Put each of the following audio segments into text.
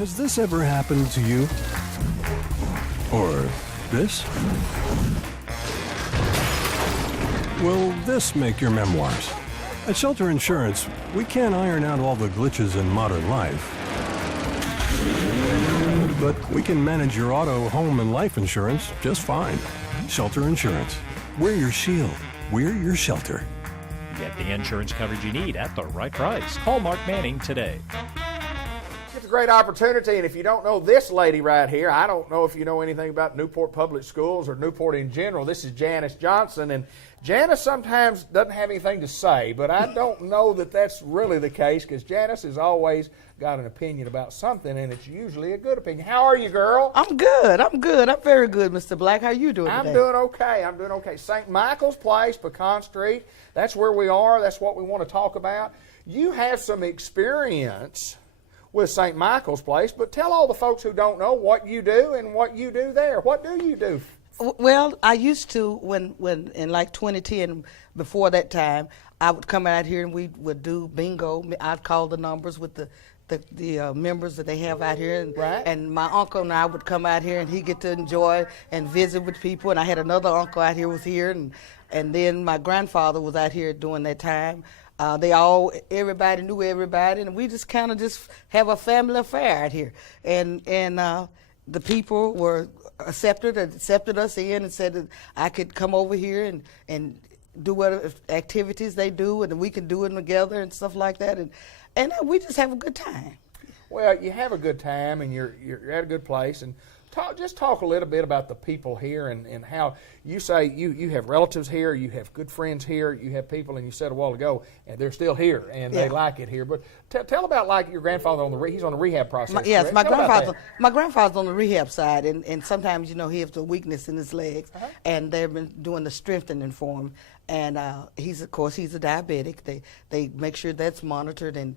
Has this ever happened to you? Or this? Will this make your memoirs? At Shelter Insurance, we can't iron out all the glitches in modern life. But we can manage your auto, home, and life insurance just fine. Shelter Insurance. We're your shield. We're your shelter. Get the insurance coverage you need at the right price. Call Mark Manning today. It's a great opportunity, and if you don't know this lady right here, I don't know if you know anything about Newport Public Schools or Newport in general. This is Janice Johnson, and Janice sometimes doesn't have anything to say, but I don't know that that's really the case because Janice has always got an opinion about something, and it's usually a good opinion. How are you, girl? I'm good. I'm very good, Mr. Black. How you doing today? I'm doing okay. St. Michael's Place, Pecan Street, that's where we are. That's what we want to talk about. You have some experience with St. Michael's Place, but tell all the folks who don't know what you do and what you do there. What do you do? Well, I used to, when in like 2010, before that time, I would come out here and we would do bingo. I'd call the numbers with the members that they have out here, and my uncle and I would come out here, and he get to enjoy and visit with people. And I had another uncle out here was here, and then my grandfather was out here during that time. Everybody knew everybody, and we just kind of just have a family affair out here. And the people were accepted us in and said that I could come over here and do what activities they do, and we can do it together and stuff like that. And we just have a good time. Well, you have a good time, and you're at a good place. And talk a little bit about the people here and how you say you have relatives here, you have good friends here, you have people, and you said a while ago, and they're still here, and they like it here. But tell about like your grandfather he's on the rehab process. Yes, my grandfather's on the rehab side, and sometimes he has a weakness in his legs, and they've been doing the strengthening for him. And he's a diabetic. They make sure that's monitored, and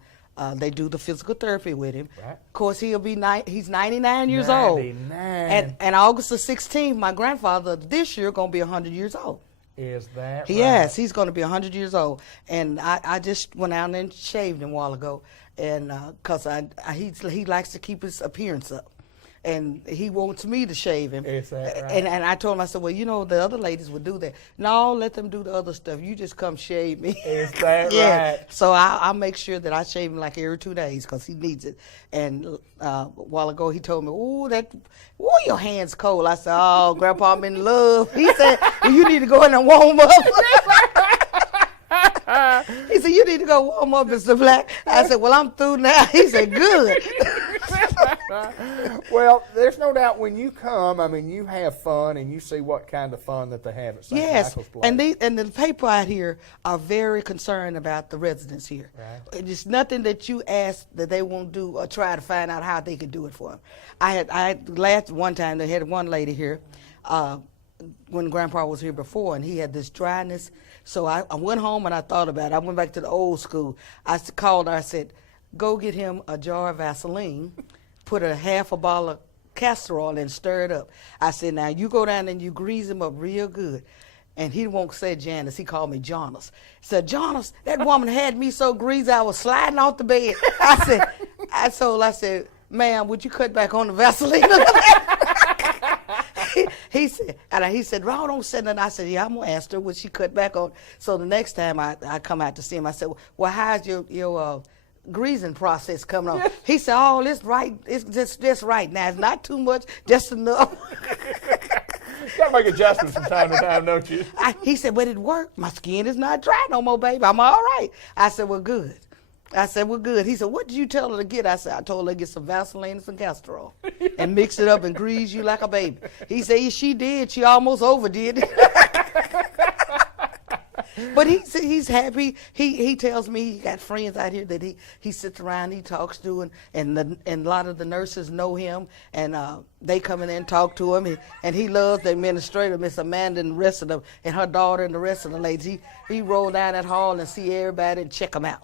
they do the physical therapy with him. Right. Of course, he's 99 years old. 99. And August the 16th, my grandfather this year going to be 100 years old. Is that right? Yes, he's going to be 100 years old. And I just went out and shaved him a while ago, and because he likes to keep his appearance up. And he wants me to shave him. Is that right? And I told him, I said, well, the other ladies would do that. No, let them do the other stuff. You just come shave me. Is that yeah. right? So I'll make sure that I shave him like every 2 days because he needs it. And a while ago he told me, your hands cold. I said, oh, Grandpa, I'm in love. He said, well, you need to go in and warm up. He said, you need to go warm up, Mr. Black. I said, well, I'm through now. He said, good. Well, there's no doubt when you come, you have fun and you see what kind of fun that they have at St. Michael's Place. And the people out here are very concerned about the residents here. Right. It's nothing that you ask that they won't do or try to find out how they can do it for them. I last one time they had one lady here when Grandpa was here before, and he had this dryness. So I went home and I thought about it. I went back to the old school. I called her. I said, go get him a jar of Vaseline, put a half a bottle of castor oil and stir it up. I said, now you go down and you grease him up real good. And he won't say Janice. He called me Jonas. He said, Jonas, that woman had me so greasy I was sliding off the bed. I said, ma'am, would you cut back on the Vaseline? He said, Ron, don't say nothing. I said, yeah, I'm going to ask her, would she cut back on? So the next time I come out to see him, I said, well, how's your greasing process coming on? He said, oh, it's right. It's just right now. It's not too much, just enough. You got to make adjustments from time to time, don't you? He said, but it worked. My skin is not dry no more, baby. I'm all right. I said, well, good. He said, what did you tell her to get? I said, I told her to get some Vaseline and some castor oil and mix it up and grease you like a baby. He said, she did. She almost overdid it. But he's happy. He tells me he got friends out here that he sits around, he talks to, and a lot of the nurses know him, and they come in there and talk to him, and he loves the administrator, Miss Amanda, and the rest of them, and her daughter and the rest of the ladies. He roll down that hall and see everybody and check them out.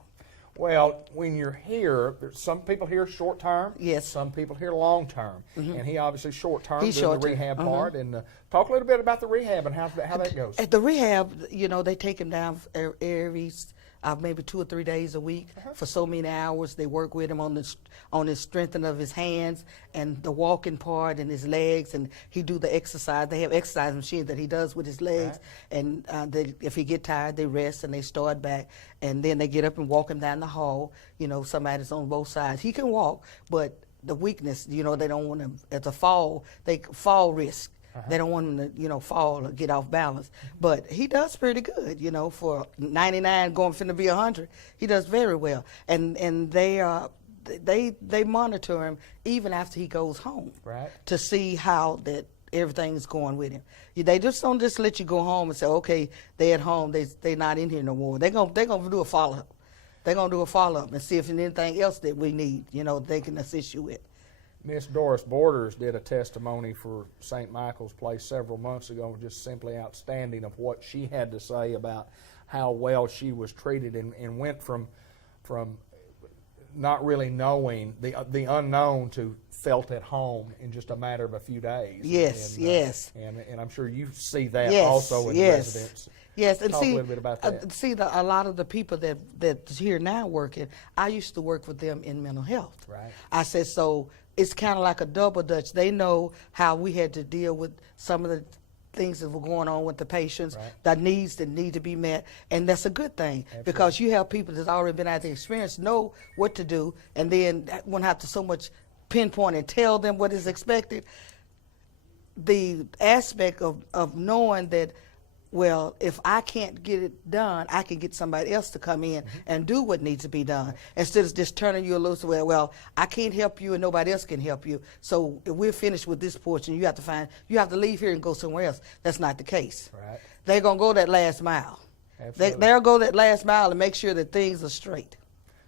Well, when you're here, there's some people here short term. Yes. Some people here long term. Mm-hmm. And he obviously short term doing the rehab part. And talk a little bit about the rehab and how that goes. At the rehab, they take him down every maybe 2 or 3 days a week for so many hours. They work with him on the strengthening of his hands and the walking part and his legs, and he do the exercise. They have exercise machines that he does with his legs, and if he get tired, they rest and they start back, and then they get up and walk him down the hall. Somebody's on both sides. He can walk, but the weakness, they don't want him at the fall risk. They don't want him to, fall or get off balance. But he does pretty good, for 99 going finna be 100. He does very well. And they monitor him even after he goes home to see how that everything's going with him. They just don't just let you go home and say, okay, they at home, they not in here no more. They're gonna do a follow-up. They're gonna do a follow-up and see if there's anything else that we need, they can assist you with. Miss Doris Borders did a testimony for St. Michael's Place several months ago, just simply outstanding of what she had to say about how well she was treated, and went from not really knowing the unknown to felt at home in just a matter of a few days. Yes, yes. And I'm sure you see that also in residents. Yes, and Talk a little bit about that. A lot of the people that's here now working, I used to work with them in mental health. Right. I said, so it's kind of like a double dutch. They know how we had to deal with some of the things that were going on with the patients, the needs that need to be met, and that's a good thing. Absolutely. Because you have people that's already been out the experience, know what to do, and then won't have to so much pinpoint and tell them what is expected. The aspect of knowing that, well, if I can't get it done, I can get somebody else to come in and do what needs to be done, instead of just turning you loose. Well, I can't help you and nobody else can help you. So if we're finished with this portion, you have to leave here and go somewhere else. That's not the case. Right. They're gonna go that last mile. Absolutely. They'll go that last mile and make sure that things are straight.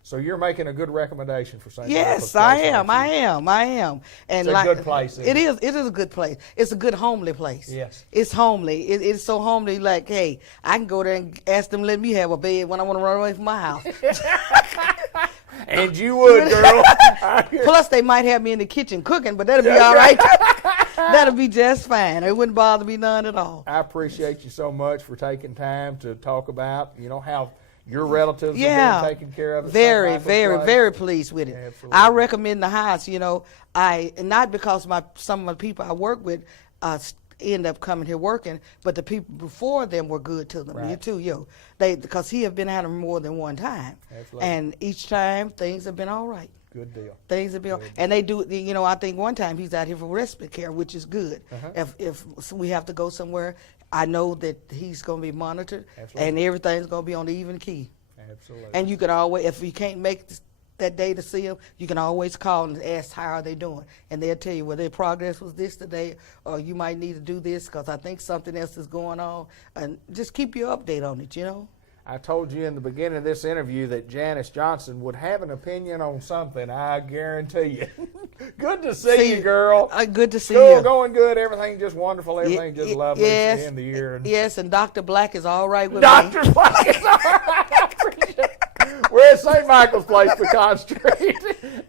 So you're making a good recommendation for St. Michael's Yes, Place, I am. And it's a good place. It is a good place. It's a good homely place. Yes. It's homely. It's so homely. Like, hey, I can go there and ask them to let me have a bed when I want to run away from my house. And you would, girl. Plus, they might have me in the kitchen cooking, but that'll be all right. That'll be just fine. It wouldn't bother me none at all. I appreciate you so much for taking time to talk about, how your relatives are being taken care of. Very, very pleased with it. Absolutely. I recommend the house. Not because some of the people I work with end up coming here working, but the people before them were good to them. Right. You too, because he have been at them more than one time. Absolutely. And each time things have been all right. Good deal. Things have been, and they do. I think one time he's out here for respite care, which is good. If we have to go somewhere, I know that he's going to be monitored. Absolutely. And everything's going to be on the even key. Absolutely. And you can always, if you can't make that day to see them, you can always call and ask how are they doing, and they'll tell you their progress was this today, or you might need to do this because I think something else is going on, and just keep you update on it. I told you in the beginning of this interview that Janice Johnson would have an opinion on something, I guarantee you. Good to see you, girl. Good to see you. you. Going good. Everything just wonderful. Everything just lovely. Yes, it's the end of the year. Yes, and Dr. Black is all right with Dr. Black is all right. I appreciate it. We're at St. Michael's Place, Pecan Street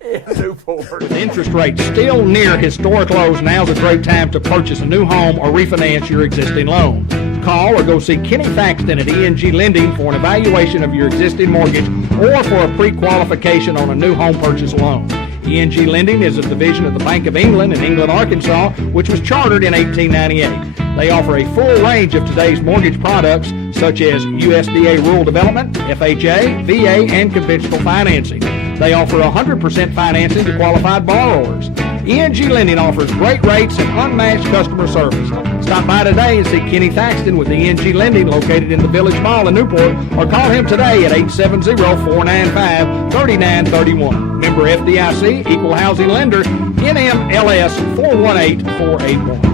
in Newport. With interest rates still near historic lows, now's a great time to purchase a new home or refinance your existing loan. Call or go see Kenny Thaxton at ENG Lending for an evaluation of your existing mortgage or for a pre-qualification on a new home purchase loan. ENG Lending is a division of the Bank of England in England, Arkansas, which was chartered in 1898. They offer a full range of today's mortgage products, such as USDA Rural Development, FHA, VA, and conventional financing. They offer 100% financing to qualified borrowers. ENG Lending offers great rates and unmatched customer service. Stop by today and see Kenny Thaxton with ENG Lending located in the Village Mall in Newport, or call him today at 870-495-3931. Member FDIC, Equal Housing Lender, NMLS 418481.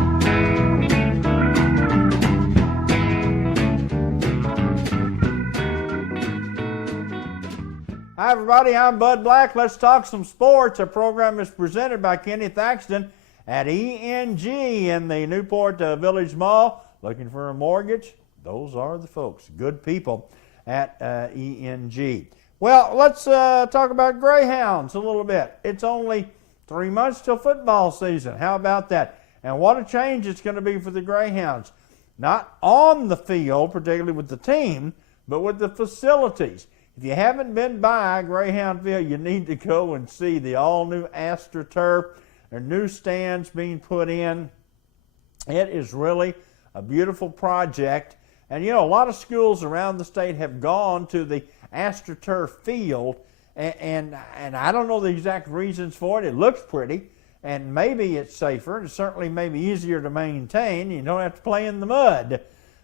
Hi, everybody. I'm Bud Black. Let's talk some sports. Our program is presented by Kenny Thaxton at ENG in the Newport Village Mall. Looking for a mortgage? Those are the folks. Good people at ENG. Well, let's talk about Greyhounds a little bit. It's only 3 months till football season. How about that? And what a change it's going to be for the Greyhounds. Not on the field, particularly with the team, but with the facilities. If you haven't been by Greyhound Field, you need to go and see the all-new AstroTurf. There are new stands being put in. It is really a beautiful project. And, you know, a lot of schools around the state have gone to the AstroTurf field, and I don't know the exact reasons for it. It looks pretty, and maybe it's safer, and it's certainly maybe easier to maintain. You don't have to play in the mud.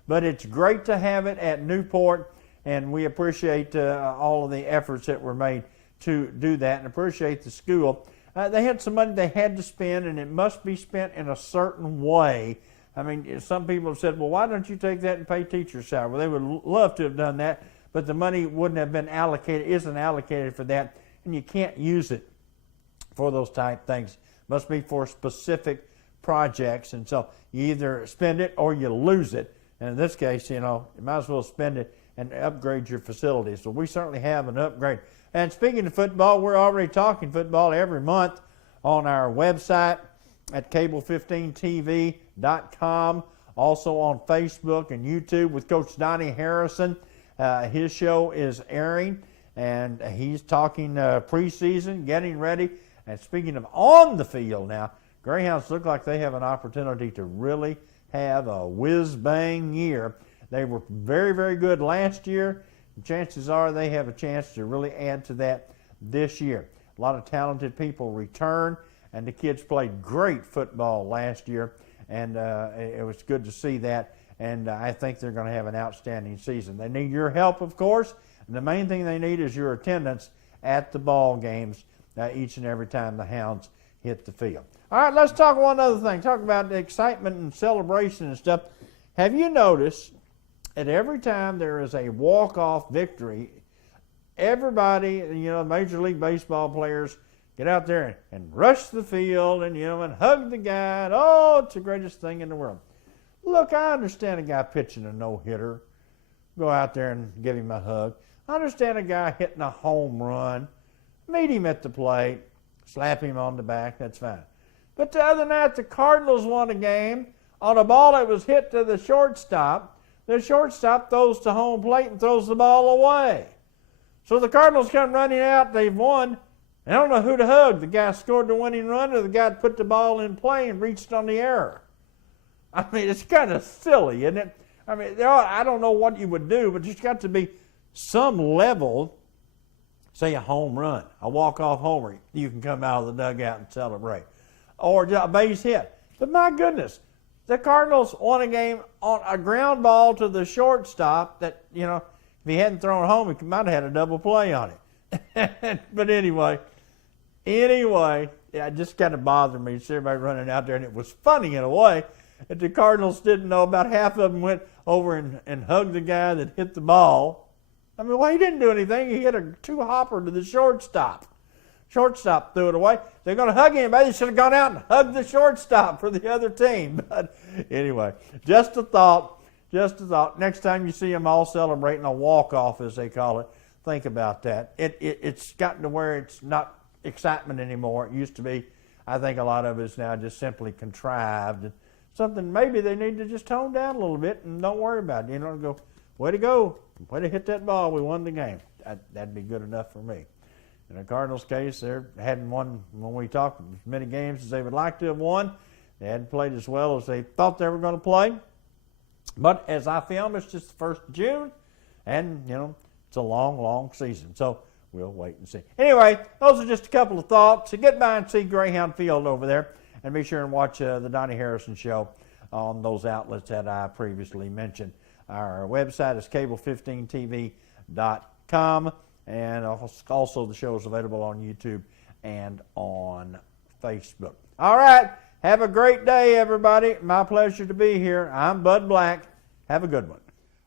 But it's great to have it at Newport, and we appreciate all of the efforts that were made to do that, and appreciate the school. They had some money they had to spend, and it must be spent in a certain way. I mean, some people have said, well, why don't you take that and pay teachers' salary? Well, they would love to have done that, but the money wouldn't have been allocated, isn't allocated for that, and you can't use it for those type things. Must be for specific projects, and so you either spend it or you lose it. And in this case, you know, you might as well spend it and upgrade your facilities. So we certainly have an upgrade. And speaking of football, we're already talking football every month on our website at cable15tv.com. Also on Facebook and YouTube with Coach Donnie Harrison. His show is airing, and he's talking preseason, getting ready. And speaking of on the field now, Greyhounds look like they have an opportunity to really have a whiz-bang year. They were very, very good last year. Chances are they have a chance to really add to that this year. A lot of talented people return, and the kids played great football last year, and it was good to see that, and I think they're going to have an outstanding season. They need your help, of course, and the main thing they need is your attendance at the ball games each and every time the Hounds hit the field. All right, let's talk one other thing. Talk about the excitement and celebration and stuff. Have you noticed that every time there is a walk-off victory, everybody, you know, Major League Baseball players get out there and rush the field and, you know, and hug the guy. And, oh, it's the greatest thing in the world. Look, I understand a guy pitching a no-hitter. Go out there and give him a hug. I understand a guy hitting a home run. Meet him at the plate. Slap him on the back. That's fine. But the other night, the Cardinals won a game on a ball that was hit to the shortstop. The shortstop throws to home plate and throws the ball away. So the Cardinals come running out. They've won. I don't know who to hug. The guy scored the winning run or the guy that put the ball in play and reached on the error. I mean, it's kind of silly, isn't it? I mean, I don't know what you would do, but there's got to be some level, say a home run, a walk-off homer. You can come out of the dugout and celebrate. Or a base hit. But my goodness, the Cardinals won a game on a ground ball to the shortstop that, you know, if he hadn't thrown home, he might have had a double play on it. But anyway, it just kind of bothered me. See everybody running out there, and it was funny in a way that the Cardinals didn't know. About half of them went over and hugged the guy that hit the ball. I mean, well, he didn't do anything. He hit a two-hopper to the shortstop. Shortstop threw it away. They're going to hug anybody. They should have gone out and hugged the shortstop for the other team. But anyway, just a thought. Just a thought. Next time you see them all celebrating a walk-off, as they call it, think about that. It's gotten to where it's not excitement anymore. It used to be. I think a lot of it's now just simply contrived. Something maybe they need to just tone down a little bit and don't worry about it. You know, go, way to go. Way to hit that ball. We won the game. That'd be good enough for me. In the Cardinals' case, they hadn't won, when we talked, as many games as they would like to have won. They hadn't played as well as they thought they were going to play. But as I film, it's just the 1st of June, and, you know, it's a long, long season. So we'll wait and see. Anyway, those are just a couple of thoughts. So get by and see Greyhound Field over there, and be sure and watch the Donnie Harrison Show on those outlets that I previously mentioned. Our website is cable15tv.com. And also the show is available on YouTube and on Facebook. All right. Have a great day, everybody. My pleasure to be here. I'm Bud Black. Have a good one.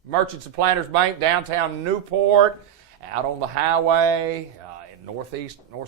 Merchants and Planters Bank, downtown Newport, out on the highway, in north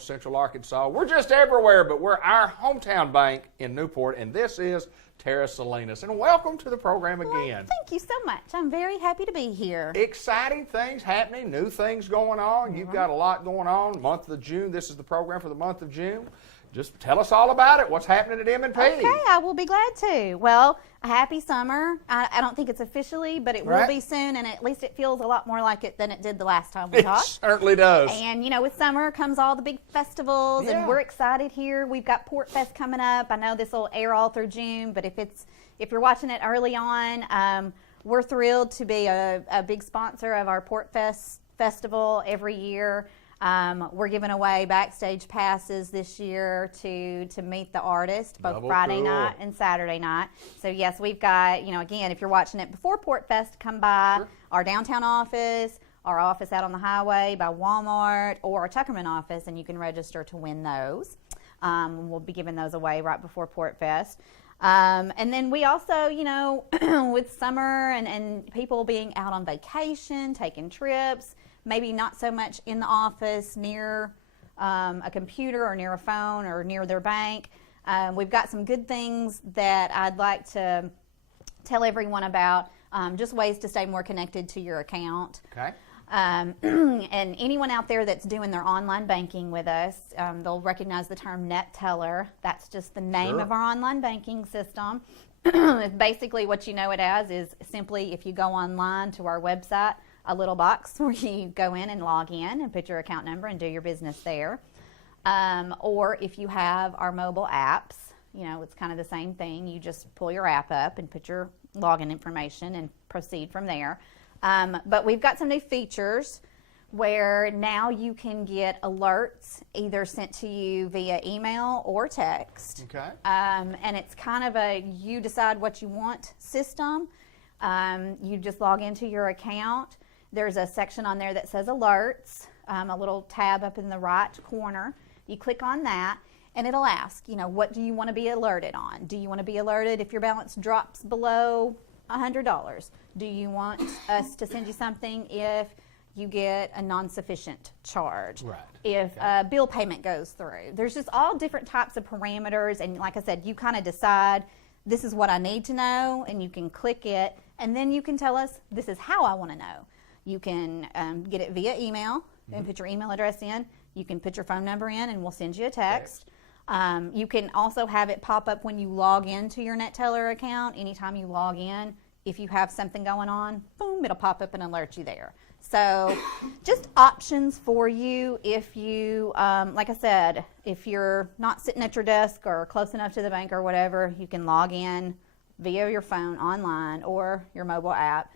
central Arkansas. We're just everywhere, but we're our hometown bank in Newport, and this is Tara Salinas. And welcome to the program again. Well, thank you so much. I'm very happy to be here. Exciting things happening, new things going on. You've got a lot going on. Month of June, this is the program for the month of June. just tell us all about it. What's happening at M&P? Okay, I will be glad to. Well, a happy summer. I don't think it's officially, but it will be soon, and at least it feels a lot more like it than it did the last time we talked. It certainly does. And, with summer comes all the big festivals, and we're excited here. We've got Port Fest coming up. I know this will air all through June, but if you're watching it early on, we're thrilled to be a big sponsor of our Port Fest festival every year. We're giving away backstage passes this year to meet the artist, both Friday night and Saturday night. So yes, we've got, again, if you're watching it before Port Fest, come by our downtown office, our office out on the highway by Walmart, or our Tuckerman office, and you can register to win those. We'll be giving those away right before Port Fest. And then we also, with summer and people being out on vacation, taking trips, maybe not so much in the office near a computer or near a phone or near their bank. We've got some good things that I'd like to tell everyone about, just ways to stay more connected to your account. Okay. And anyone out there that's doing their online banking with us, they'll recognize the term net teller. That's just the name of our online banking system. Basically what you know it as is simply if you go online to our website, a little box where you go in and log in and put your account number and do your business there. Or if you have our mobile apps, it's kind of the same thing. You just pull your app up and put your login information and proceed from there. But we've got some new features where now you can get alerts either sent to you via email or text. Okay. And it's kind of a you decide what you want system. You just log into your account. There's a section on there that says alerts, a little tab up in the right corner. You click on that and it'll ask, what do you want to be alerted on? Do you want to be alerted if your balance drops below $100? Do you want us to send you something if you get a non-sufficient charge? Right. If a bill payment goes through. There's just all different types of parameters, and like I said, you kind of decide this is what I need to know, and you can click it, and then you can tell us this is how I want to know. You can get it via email and put your email address in. You can put your phone number in, and we'll send you a text. You can also have it pop up when you log into your NetTeller account. Anytime you log in, if you have something going on, boom, it'll pop up and alert you there. So just options for you if you, like I said, if you're not sitting at your desk or close enough to the bank or whatever, you can log in via your phone online or your mobile app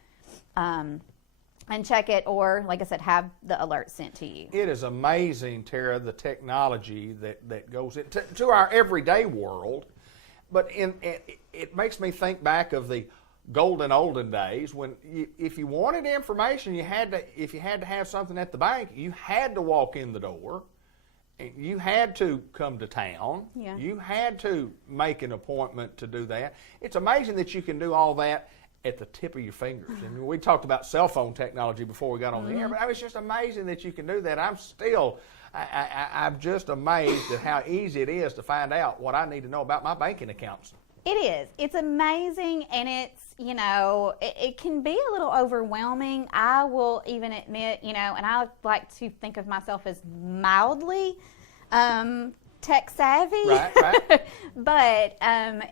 and check it, or like I said, have the alert sent to you. It is amazing, Tara, the technology that goes into our everyday world. But it makes me think back of the golden olden days when if you wanted information, if you had to have something at the bank, you had to walk in the door. You had to come to town. Yeah. You had to make an appointment to do that. It's amazing that you can do all that at the tip of your fingers. And we talked about cell phone technology before we got on the air, but it's just amazing that you can do that. I'm just amazed at how easy it is to find out what I need to know about my banking accounts. It is. It's amazing, and it's, it can be a little overwhelming. I will even admit, and I like to think of myself as mildly tech savvy. Right. But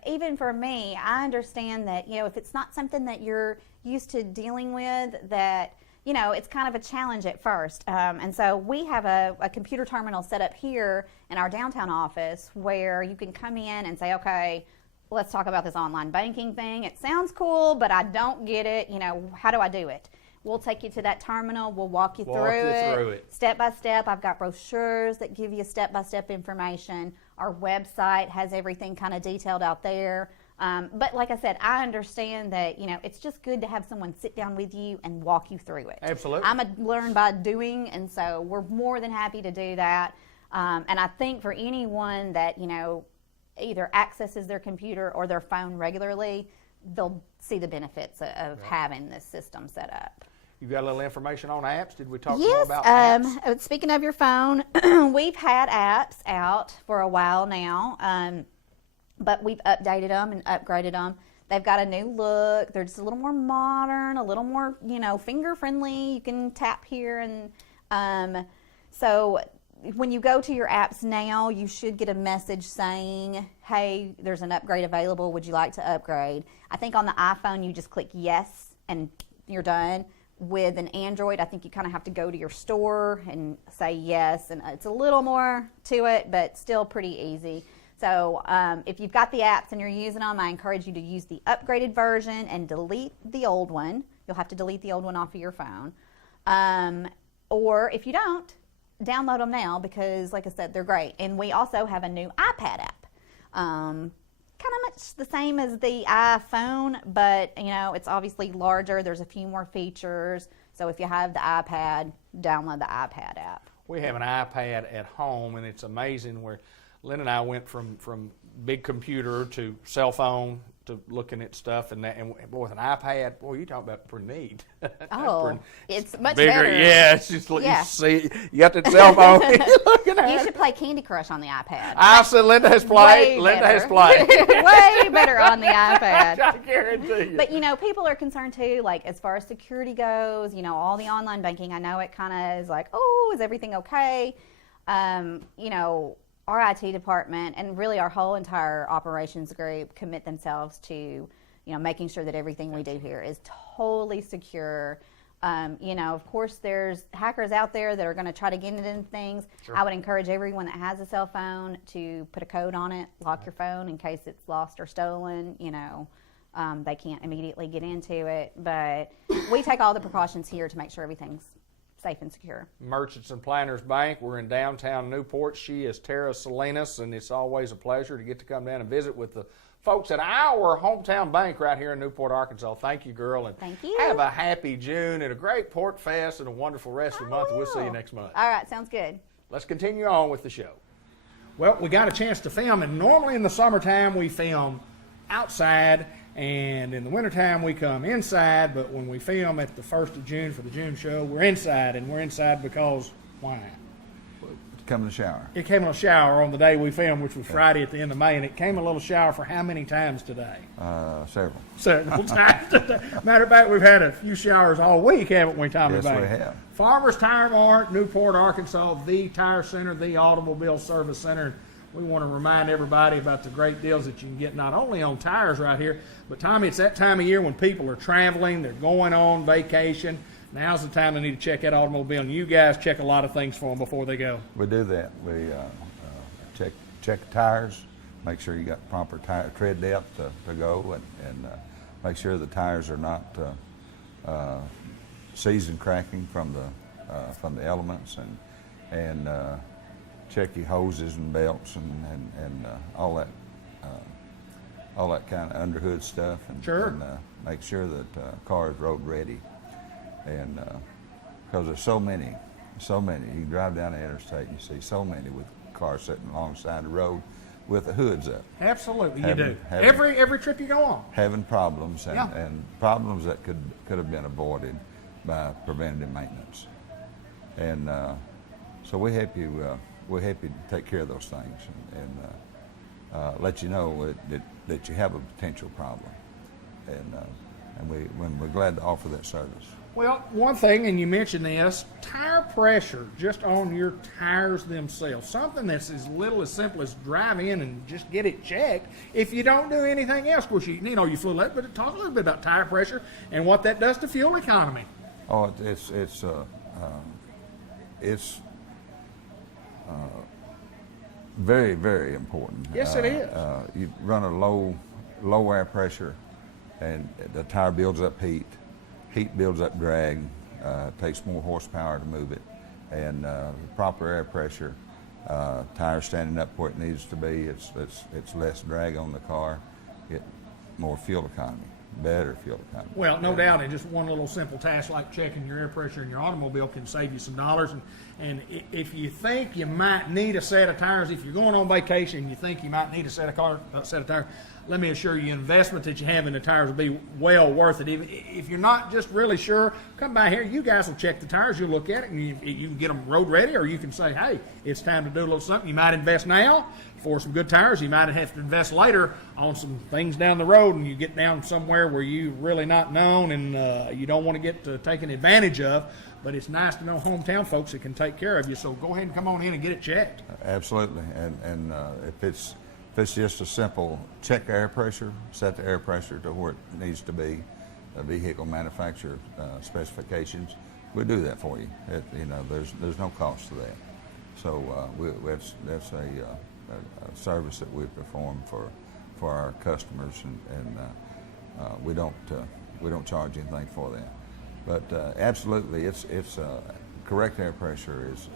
even for me, I understand that, if it's not something that you're used to dealing with, that, it's kind of a challenge at first. And so we have a computer terminal set up here in our downtown office where you can come in and say, okay, let's talk about this online banking thing. It sounds cool, but I don't get it. How do I do it? We'll take you to that terminal. We'll walk you through it step by step. I've got brochures that give you step-by-step information. Our website has everything kind of detailed out there. But like I said, I understand that, it's just good to have someone sit down with you and walk you through it. Absolutely. I'm a learn by doing, and so we're more than happy to do that. And I think for anyone that, either accesses their computer or their phone regularly, they'll see the benefits of having this system set up. You've got a little information on apps. Did we talk Yes, more about apps? Speaking of your phone, we've had apps out for a while now, but we've updated them and upgraded them. They've got a new look. They're just a little more modern, a little more, finger friendly. You can tap here, and so when you go to your apps now, you should get a message saying, hey, there's an upgrade available. Would you like to upgrade? I think on the iPhone, you just click yes and you're done. With an Android, I think you kind of have to go to your store and say yes, and it's a little more to it, but still pretty easy. So if you've got the apps and you're using them, I encourage you to use the upgraded version and delete the old one. You'll have to delete the old one off of your phone. Or if you don't, download them now because, like I said, they're great. And we also have a new iPad app. Kind of much the same as the iPhone, but it's obviously larger. There's a few more features. So if you have the iPad, download the iPad app. We have an iPad at home, and it's amazing where Lynn and I went from big computer to cell phone to looking at stuff, and boy, with an iPad, boy, you talk about pretty neat. Oh, it's much bigger. better. Yeah, it's just you see, you got the cell phone. Looking at You it. should play Candy Crush on the iPad. I said Linda has played. Linda has played. Way better on the iPad. I guarantee you. But people are concerned too, like as far as security goes, all the online banking. I know it kind of is like, oh, is everything okay? Our IT department and really our whole entire operations group commit themselves to, making sure that everything we do here is totally secure. Of course, there's hackers out there that are going to try to get into things. Sure. I would encourage everyone that has a cell phone to put a code on it, lock your phone in case it's lost or stolen. They can't immediately get into it. But we take all the precautions here to make sure everything's safe and secure. Merchants and Planners Bank. We're in downtown Newport. She is Tara Salinas, and it's always a pleasure to get to come down and visit with the folks at our hometown bank right here in Newport, Arkansas. Thank you, girl. And thank you. Have a happy June and a great Port Fest and a wonderful rest of the month. We'll see you next month. All right, sounds good. Let's continue on with the show. Well, we got a chance to film, and normally in the summertime we film outside, and in the wintertime we come inside, but when we film at the 1st of June for the June show, we're inside, and we're inside because why? It came in the shower. It came in a shower on the day we filmed, which was Friday at the end of May, and it came a little shower for how many times today? Several. Several times today. Matter of fact, we've had a few showers all week, haven't we, Tommy? Yes, Banks? we have. Farmers Tire Mart, Newport, Arkansas, the tire center, the automobile service center. We want to remind everybody about the great deals that you can get not only on tires right here, but Tommy, it's that time of year when people are traveling, they're going on vacation. Now's the time they need to check that automobile, and you guys check a lot of things for them before they go. We do that. We check the tires, make sure you got proper tire tread depth to go, and make sure the tires are not seizing cracking from the elements, and check your hoses and belts and all that kind of underhood stuff, and, sure. and make sure that car is road ready. And because there's so many, you drive down the interstate and you see so many with cars sitting alongside the road with the hoods up. Absolutely, you do. Every trip you go on. Having problems, and, Yeah. and problems that could have been avoided by preventative maintenance. And so we help you to take care of those things and let you know that you have a potential problem. And we're glad to offer that service. Well, one thing, and you mentioned this, tire pressure just on your tires themselves. Something that's as little as simple as drive in and just get it checked. If you don't do anything else, of course, you flew late, but talk a little bit about tire pressure and what that does to fuel economy. Oh, it's very, very important. Yes, it is. You run a low air pressure, and the tire builds up heat. Heat builds up drag. It takes more horsepower to move it, and proper air pressure. Tire standing up where it needs to be. It's less drag on the car. Get more fuel economy. Better fuel economy. Well, no doubt, and just one little simple task like checking your air pressure in your automobile can save you some dollars. And if you think you might need a set of tires, if you're going on vacation and you think you might need a set of tires, let me assure you, investment that you have in the tires will be well worth it. If you're not just really sure, come by here. You guys will check the tires. You'll look at it, and you can get them road ready, or you can say, hey, it's time to do a little something. You might invest now for some good tires. You might have to invest later on some things down the road, and you get down somewhere where you're really not known and you don't want to get taken advantage of. But it's nice to know hometown folks that can take care of you. So go ahead and come on in and get it checked. Absolutely, and if it's just a simple check air pressure, set the air pressure to where it needs to be, vehicle manufacturer specifications, we'll do that for you. There's no cost to that. So that's a service that we perform for our customers, and we don't charge anything for that. But absolutely, it's correct air pressure is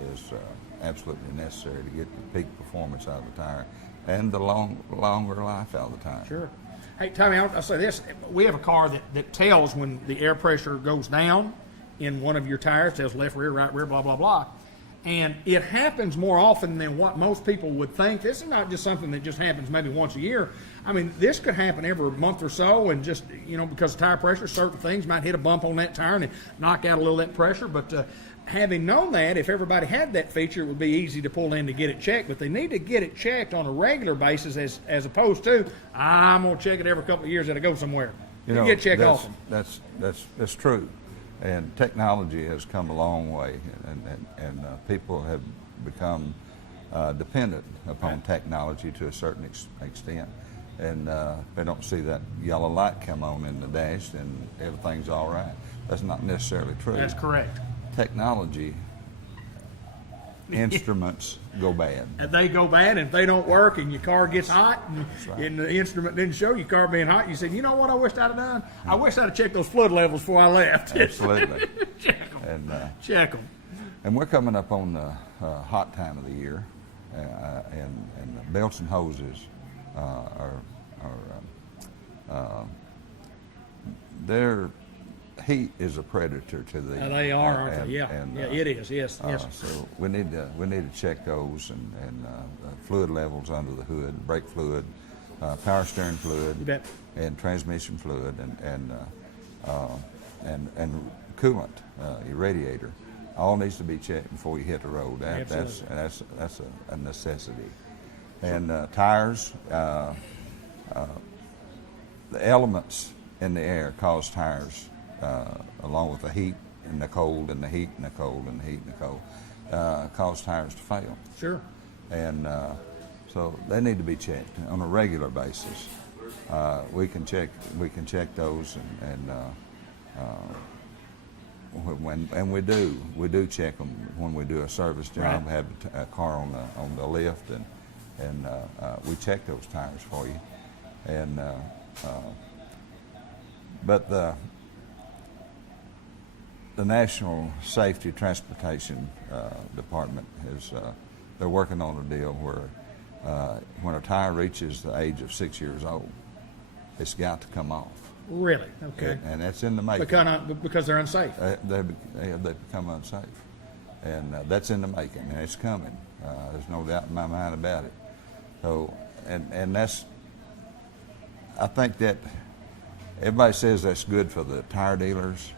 absolutely necessary to get the peak performance out of the tire and the longer life out of the tire. Sure. Hey, Tommy, I'll say this. We have a car that tells when the air pressure goes down in one of your tires, tells left rear, right rear, blah, blah, blah. And it happens more often than what most people would think. This is not just something that just happens maybe once a year. I mean, this could happen every month or so, and just, because of tire pressure, certain things might hit a bump on that tire and knock out a little of that pressure. But having known that, if everybody had that feature, it would be easy to pull in to get it checked. But they need to get it checked on a regular basis as opposed to, I'm going to check it every couple of years that I go somewhere. You get checked often. That's true. And technology has come a long way, and people have become dependent upon technology to a certain extent. And they don't see that yellow light come on in the dash and everything's all right. That's not necessarily true. That's correct. Technology instruments go bad. And they go bad, and if they don't work and your car gets hot and the instrument didn't show your car being hot, you said, you know what I wished I'd have done? I wish I'd have checked those flood levels before I left. Absolutely. Check them. And, check them. And we're coming up on the hot time of the year, and the belts and hoses their heat is a predator to the. They are, aren't they? Yeah, it is. Yes, yes. So we need to check those and fluid levels under the hood, brake fluid, power steering fluid, you bet, and transmission fluid, and coolant, your radiator. All needs to be checked before you hit the road. That's a necessity. And tires, the elements in the air cause tires, along with the heat and the cold and the heat and the cold and the heat and the cold, cause tires to fail. Sure. And so they need to be checked on a regular basis. We can check those, and we do check them when we do a service job. Right. We have a car on the lift, and we check those tires for you. And but the National Safety Transportation Department they're working on a deal where when a tire reaches the age of 6 years old, it's got to come off. Really? Okay. And that's in the making. Because they're unsafe. They become unsafe, and that's in the making, and it's coming. There's no doubt in my mind about it. So, and that's, I think that everybody says that's good for the tire dealers.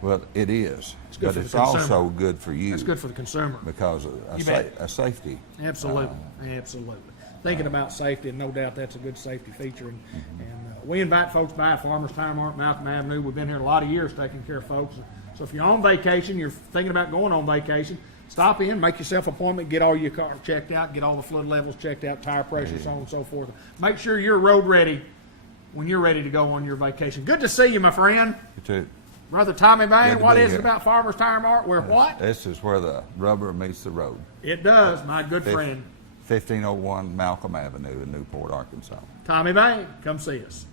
Well, it is, but it's also good for you. It's good for the consumer because of a safety. Absolutely, absolutely. Thinking about safety, and no doubt that's a good safety feature. And we invite folks by Farmers Tire Mart, Malcolm Avenue. We've been here a lot of years taking care of folks. So if you're on vacation, you're thinking about going on vacation, stop in, make yourself an appointment, get all your car checked out, get all the fluid levels checked out, tire pressure, so on and so forth. Make sure you're road ready when you're ready to go on your vacation. Good to see you, my friend. You too. Brother Tommy Bain, what is it about Farmers Tire Mart? Where what? This is where the rubber meets the road. It does, my good friend. 1501 Malcolm Avenue in Newport, Arkansas. Tommy Bain, come see us.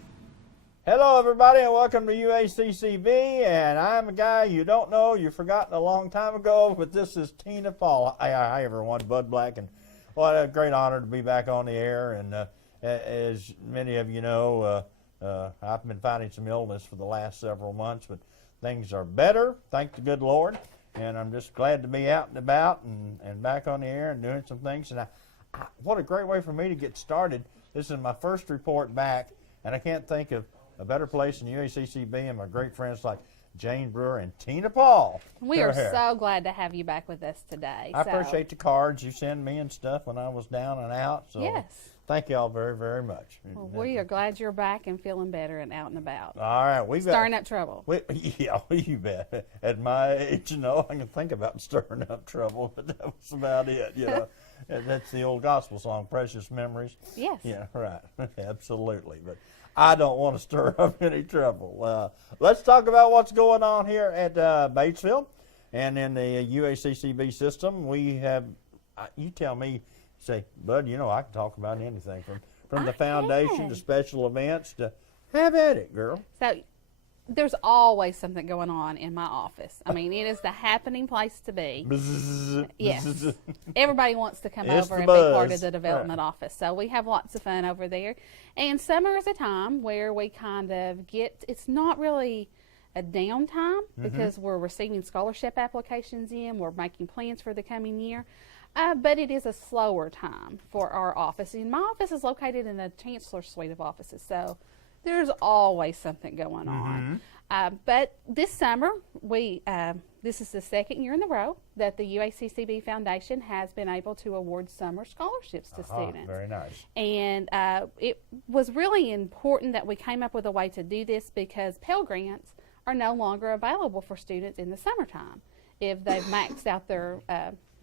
Hello, everybody, and welcome to UACCB. And I'm a guy you don't know, you've forgotten a long time ago, but this is Tina Paul. Hi, everyone. Bud Black, and what a great honor to be back on the air. And as many of you know, I've been fighting some illness for the last several months, but things are better, thank the good Lord. And I'm just glad to be out and about and back on the air and doing some things. And what a great way for me to get started. This is my first report back, and I can't think of a better place than UACCB and my great friends like Jane Brewer and Tina Paul. We are so glad to have you back with us today. I appreciate the cards you send me and stuff when I was down and out. So yes. Thank you all very, very much. Well, we are glad you're back and feeling better and out and about. All right. We've stirring up trouble. Yeah, you bet. At my age, I can think about stirring up trouble, but that was about it, That's the old gospel song, Precious Memories. Yes. Yeah, right. Absolutely. But I don't want to stir up any trouble. Let's talk about what's going on here at Batesville and in the UACCB system. We have, you tell me, say, Bud, I can talk about anything from the foundation to special events to have at it, girl. So there's always something going on in my office. I mean, it is the happening place to be. Yes. Everybody wants to come over and be part of the development office. So we have lots of fun over there. And summer is a time where we kind of it's not really a downtime because we're receiving scholarship applications in. We're making plans for the coming year. But it is a slower time for our office. And my office is located in the Chancellor's suite of offices, so there's always something going on. But this summer, this is the second year in a row that the UACCB Foundation has been able to award summer scholarships to students. Very nice. And it was really important that we came up with a way to do this because Pell Grants are no longer available for students in the summertime. If they've maxed out their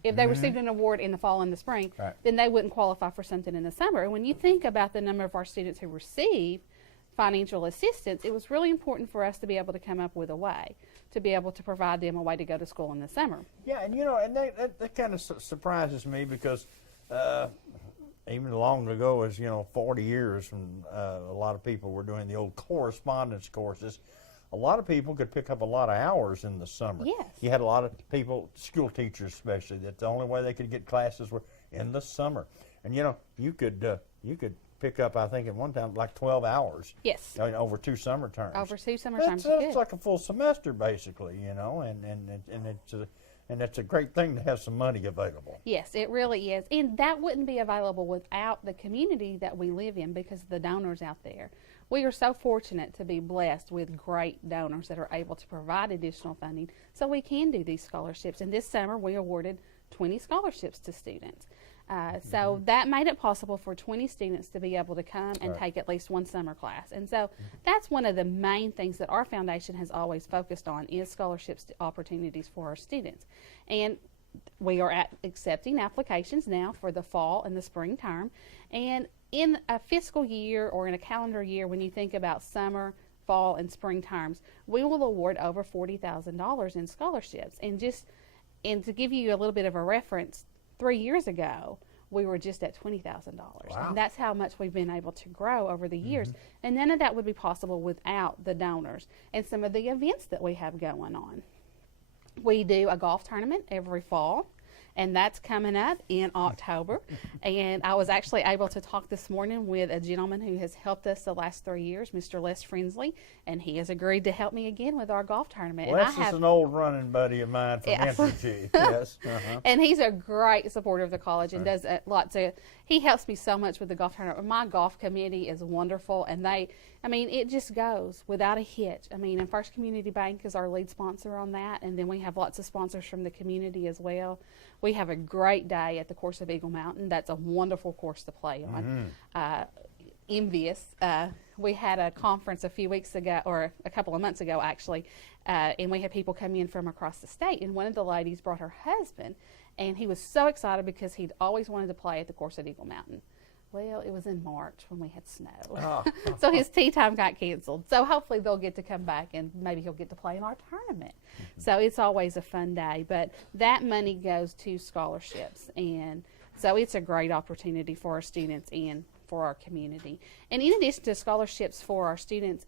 if they received an award in the fall and the spring, then they wouldn't qualify for something in the summer. And when you think about the number of our students who receive financial assistance, it was really important for us to be able to come up with a way to be able to provide them a way to go to school in the summer. Yeah, and and that kind of surprises me because even long ago as 40 years when a lot of people were doing the old correspondence courses, a lot of people could pick up a lot of hours in the summer. Yes. You had a lot of people, school teachers especially, that the only way they could get classes were in the summer. And you could pick up, I think at one time, like 12 hours. Yes. Over 2 summer terms. Over 2 summer terms. It's like a full semester basically, and it's a great thing to have some money available. Yes, it really is. And that wouldn't be available without the community that we live in because of the donors out there. We are so fortunate to be blessed with great donors that are able to provide additional funding so we can do these scholarships. And this summer we awarded 20 scholarships to students. So that made it possible for 20 students to be able to come and take at least one summer class. And so that's one of the main things that our foundation has always focused on is scholarships opportunities for our students. And we are accepting applications now for the fall and the spring term. And in a fiscal year or in a calendar year, when you think about summer, fall, and spring terms, we will award over $40,000 in scholarships. And to give you a little bit of a reference, 3 years ago, we were just at $20,000. Wow. And that's how much we've been able to grow over the years. And none of that would be possible without the donors and some of the events that we have going on. We do a golf tournament every fall, and that's coming up in October. And I was actually able to talk this morning with a gentleman who has helped us the last 3 years, Mr. Les Frinsley, and he has agreed to help me again with our golf tournament. Les is an old running buddy of mine from Entergy. Yes. And he's a great supporter of the college and does he helps me so much with the golf tournament. My golf committee is wonderful, and it just goes without a hitch. And First Community Bank is our lead sponsor on that, and then we have lots of sponsors from the community as well. We have a great day at the course of Eagle Mountain. That's a wonderful course to play on. Envious. We had a conference a few weeks ago, or a couple of months ago actually, and we had people come in from across the state, and one of the ladies brought her husband, and he was so excited because he'd always wanted to play at the course at Eagle Mountain. Well, it was in March when we had snow. So his tee time got canceled. So hopefully they'll get to come back and maybe he'll get to play in our tournament. So it's always a fun day. But that money goes to scholarships. And so it's a great opportunity for our students and for our community. And in addition to scholarships for our students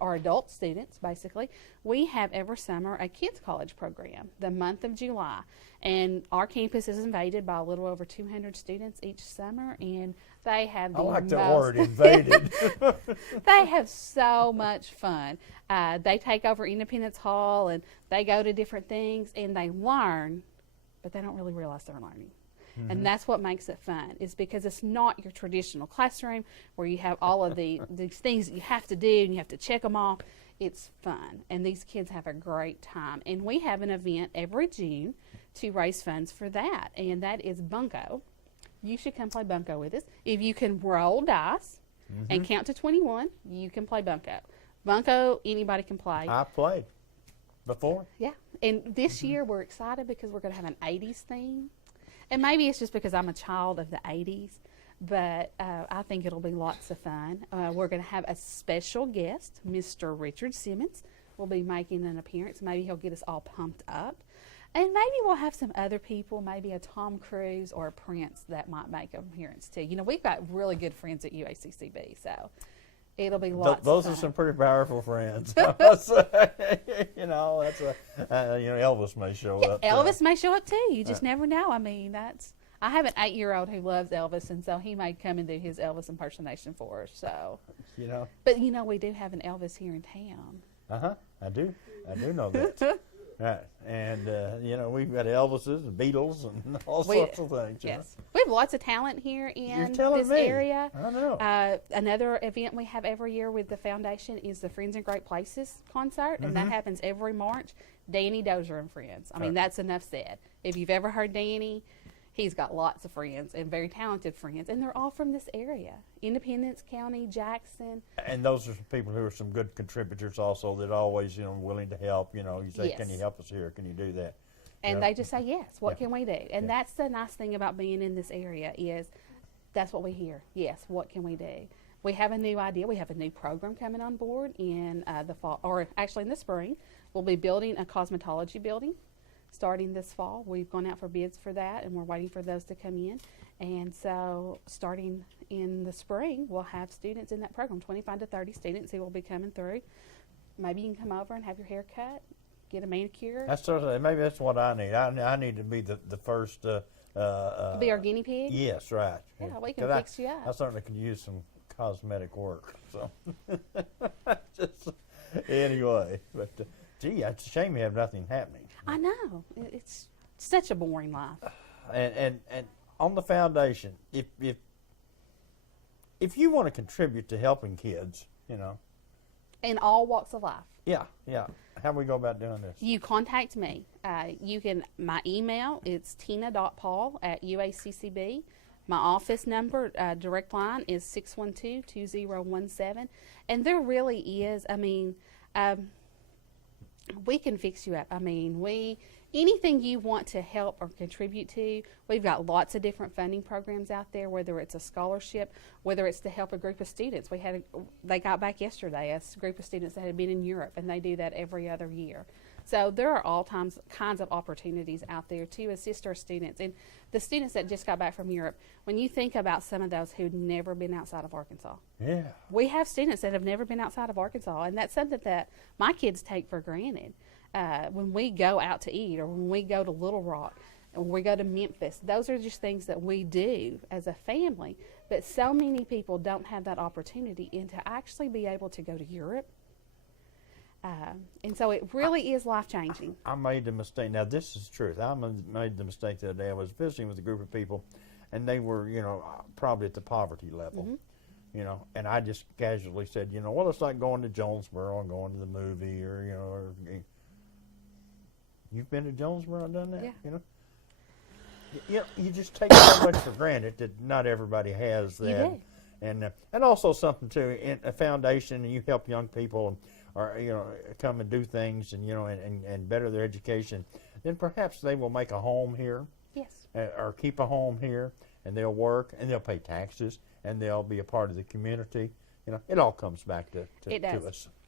our adult students, basically, we have every summer a kids college program, the month of July. And our campus is invaded by a little over 200 students each summer, and they have the word invaded. They have so much fun. They take over Independence Hall, and they go to different things, and they learn, but they don't really realize they're learning. And that's what makes it fun, is because it's not your traditional classroom where you have all of these things that you have to do and you have to check them off. It's fun, and these kids have a great time. And we have an event every June to raise funds for that, and that is Bunko. You should come play Bunko with us. If you can roll dice and count to 21, you can play Bunko. Bunko, anybody can play. I've played before. Yeah, and this year we're excited because we're going to have an 80s theme. And maybe it's just because I'm a child of the 80s, but I think it'll be lots of fun. We're going to have a special guest, Mr. Richard Simmons, will be making an appearance. Maybe he'll get us all pumped up. And maybe we'll have some other people, maybe a Tom Cruise or a Prince that might make an appearance too. You know, we've got really good friends at UACCB, so it'll be lots Those of are fun. some pretty powerful friends. You know, that's you know, Elvis may show up. Elvis may show up too. You just never know. I mean, I have an 8-year-old who loves Elvis, and so he may come and do his Elvis impersonation for us. So, You know. but you know, we do have an Elvis here in town. I do know that. Right, and you know, we've got Elvises and Beatles and all sorts of things. you know. Yes, we have lots of talent here in telling this me. area. I know. Another event we have every year with the foundation is the Friends in Great Places concert, and that happens every March. Danny Dozier and Friends. I mean, that's enough said. If you've ever heard Danny, he's got lots of friends and very talented friends, and they're all from this area: Independence County, Jackson. And those are some people who are some good contributors also that always, you know, willing to help. You know, you say, Yes. can you help us here? Can you do that? And Yeah. they just say, yes, what Yeah. can we do? And Yeah. that's the nice thing about being in this area is that's what we hear. Yes, what can we do? We have a new idea. We have a new program coming on board in the fall, or actually in the spring. We'll be building a cosmetology building starting this fall. We've gone out for bids for that, and we're waiting for those to come in. And so starting in the spring, we'll have students in that program, 25 to 30 students who will be coming through. Maybe you can come over and have your hair cut, get a manicure. That's certainly, maybe that's what I need. I need to be the first. Be our guinea pig. Yes, right. Yeah, we can 'Cause fix you up. I certainly could use some cosmetic work. So, just anyway, but gee, it's a shame you have nothing happening. I know. It's such a boring life. And on the foundation, if you want to contribute to helping kids, you know, In all walks of life. yeah, how do we go about doing this? You contact me. You can, my email is tina.paul@uaccb. My office number, direct line, is 612-2017. And there really is, I mean, we can fix you up. I mean, anything you want to help or contribute to, we've got lots of different funding programs out there, whether it's a scholarship, whether it's to help a group of students. They got back yesterday, a group of students that had been in Europe, and they do that every other year. So there are all kinds of opportunities out there to assist our students. And the students that just got back from Europe, when you think about some of those who'd never been outside of Arkansas, Yeah. we have students that have never been outside of Arkansas, and that's something that my kids take for granted. When we go out to eat, or when we go to Little Rock, or when we go to Memphis, those are just things that we do as a family. But so many people don't have that opportunity, and to actually be able to go to Europe. And so it really is life-changing. I made the mistake. Now, this is the truth. I made the mistake the other day. I was visiting with a group of people, and they were, you know, probably at the poverty level, you know, and I just casually said, you know, well, it's like going to Jonesboro and going to the movie, or, you know, you've been to Jonesboro and done that? Yeah. You know, you just take so much for granted that not everybody has that. You do. And also something too, in a foundation, and you help young people, or, you know, come and do things, and, you know, and better their education, then perhaps they will make a home here. Yes. Or keep a home here, and they'll work, and they'll pay taxes, and they'll be a part of the community. You know, it all comes back to us.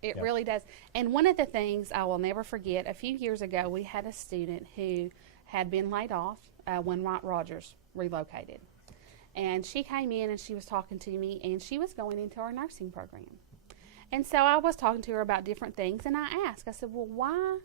It Yeah. really does. And one of the things I will never forget, a few years ago, we had a student who had been laid off when Wright Rogers relocated. And she came in and she was talking to me, and she was going into our nursing program. And so I was talking to her about different things, and I asked, I said, well, why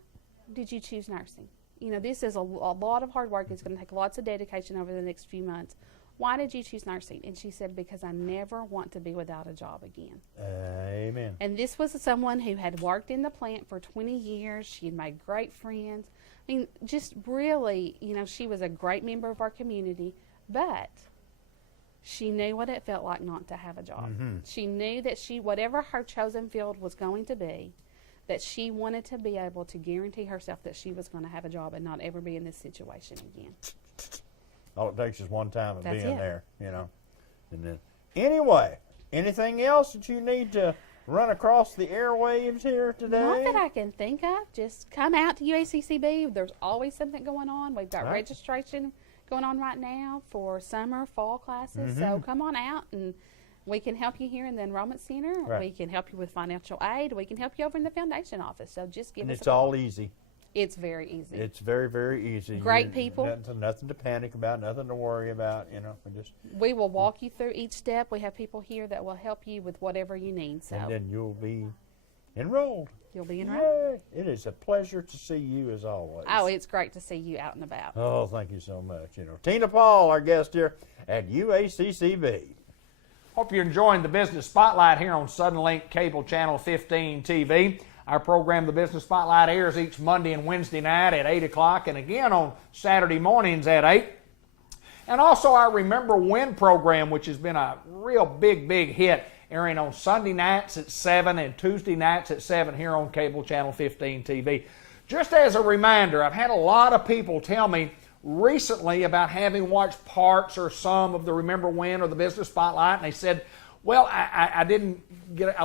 did you choose nursing? You know, this is a lot of hard work. It's going to take lots of dedication over the next few months. Why did you choose nursing? And she said, because I never want to be without a job again. Amen. And this was someone who had worked in the plant for 20 years. She had made great friends. I mean, just really, you know, she was a great member of our community, But she knew what it felt like not to have a job. She knew that whatever her chosen field was going to be, that she wanted to be able to guarantee herself that she was going to have a job and not ever be in this situation again. All it takes is one time of That's being it. there, you know. And then, anyway, anything else that you need to run across the airwaves here today? Not that I can think of. Just come out to UACCB. There's always something going on. We've got Right. registration going on right now for summer, fall classes. So come on out and we can help you here in the Enrollment Center. Right. We can help you with financial aid. We can help you over in the Foundation office. So just give And us it's a call. all easy. It's very easy. It's very, very easy. Great people. Nothing to panic about, nothing to worry about, you know. We will walk you through each step. We have people here that will help you with whatever you need. So And then you'll be enrolled. you'll be enrolled. Yay. It is a pleasure to see you as always. Oh, it's great to see you out and about. Oh, thank you so much. You know, Tina Paul, our guest here at UACCB. Hope you're enjoying the Business Spotlight here on Suddenlink Cable Channel 15 TV. Our program, the Business Spotlight, airs each Monday and Wednesday night at 8 o'clock and again on Saturday mornings at 8. And also our Remember When program, which has been a real big hit, airing on Sunday nights at 7 and Tuesday nights at 7 here on Cable Channel 15 TV. Just as a reminder, I've had a lot of people tell me recently about having watched parts or some of the Remember When or the Business Spotlight, and they said, well, I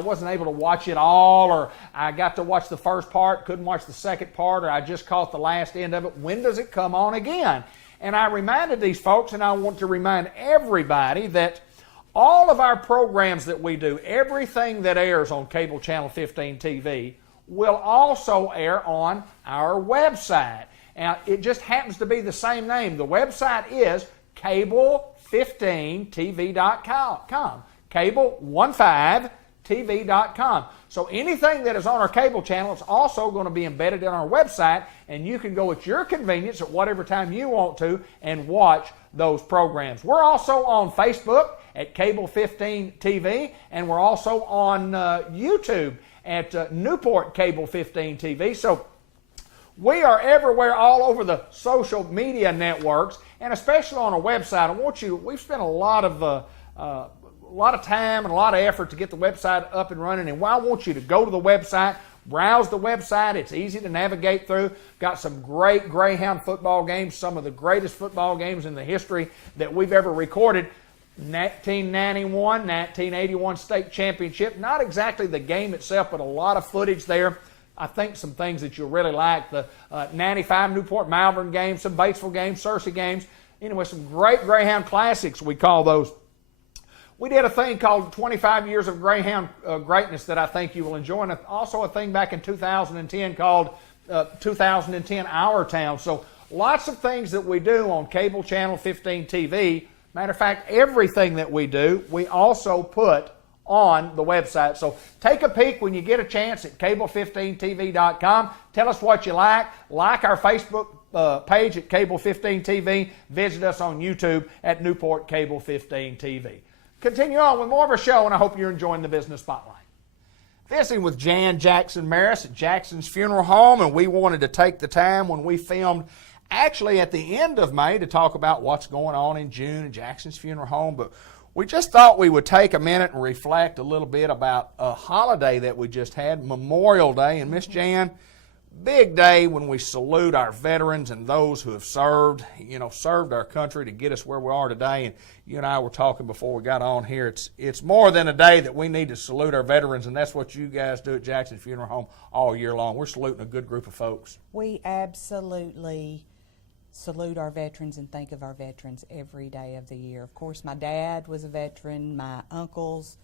wasn't able to watch it all, or I got to watch the first part, couldn't watch the second part, or I just caught the last end of it. When does it come on again? And I reminded these folks, and I want to remind everybody that all of our programs that we do, everything that airs on Cable Channel 15 TV, will also air on our website. Now, it just happens to be the same name. The website is cable15tv.com. Cable15tv.com. So anything that is on our cable channel is also going to be embedded in our website, and you can go at your convenience at whatever time you want to and watch those programs. We're also on Facebook at Cable15 TV, and we're also on YouTube at Newport Cable15 TV. So we are everywhere, all over the social media networks, and especially on our website. We've spent a lot of time and a lot of effort to get the website up and running, and I want you to go to the website, browse the website. It's easy to navigate through. Got some great Greyhound football games, some of the greatest football games in the history that we've ever recorded. 1991, 1981 state championship. Not exactly the game itself, but a lot of footage there. I think some things that you'll really like. The 95 Newport Malvern games, some Batesville games, Searcy games. Anyway, some great Greyhound classics, we call those. We did a thing called 25 Years of Greyhound Greatness that I think you will enjoy, and also a thing back in 2010 called 2010 Our Town. So lots of things that we do on Cable Channel 15 TV. Matter of fact, everything that we do, we also put on the website. So take a peek when you get a chance at cable15tv.com. Tell us what you like. Like our Facebook page at Cable15 TV. Visit us on YouTube at Newport Cable 15 TV. Continue on with more of our show, and I hope you're enjoying the Business Spotlight. Visiting with Jan Jackson Maris at Jackson's Funeral Home, and we wanted to take the time when we filmed actually at the end of May to talk about what's going on in June at Jackson's Funeral Home, but we just thought we would take a minute and reflect a little bit about a holiday that we just had, Memorial Day. And Miss Jan, big day when we salute our veterans and those who have served our country to get us where we are today. And you and I were talking before we got on here. It's more than a day that we need to salute our veterans, and that's what you guys do at Jackson's Funeral Home all year long. We're saluting a good group of folks. We absolutely salute our veterans and think of our veterans every day of the year. Of course, my dad was a veteran, my uncles,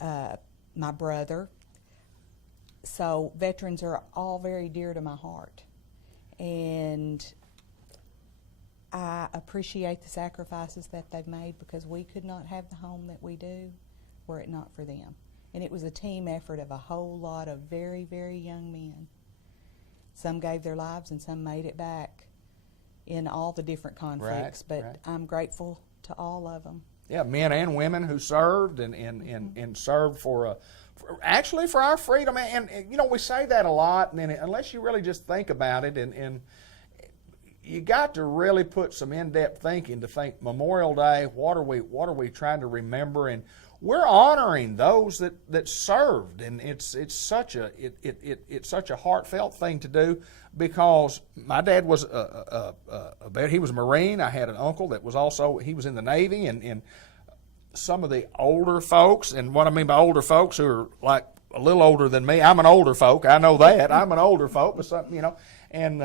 my brother. So veterans are all very dear to my heart. And I appreciate the sacrifices that they've made, because we could not have the home that we do were it not for them. And it was a team effort of a whole lot of very, very young men. Some gave their lives and some made it back in all the different conflicts, but I'm grateful to all of them. Yeah, men and women who served and served for our freedom. And we say that a lot, and then unless you really just think about it, and you got to really put some in-depth thinking to think Memorial Day, what are we trying to remember? And we're honoring those that served, and it's such a heartfelt thing to do, because my dad was he was a Marine. I had an uncle that was also, he was in the Navy, and some of the older folks, and what I mean by older folks who are like a little older than me. I'm an older folk, I know that. I'm an older folk, but something, and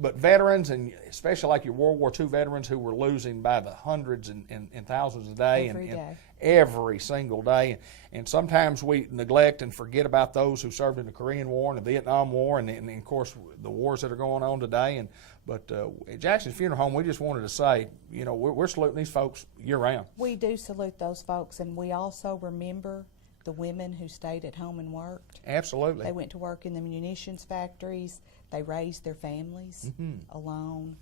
but veterans, and especially like your World War II veterans who were losing by the hundreds and thousands a day, and every single day. And sometimes we neglect and forget about those who served in the Korean War and the Vietnam War, and of course the wars that are going on today. But at Jackson's Funeral Home, we just wanted to say, we're saluting these folks year round. We do salute those folks, and we also remember the women who stayed at home and worked. Absolutely. They went to work in the munitions factories. They raised their families alone.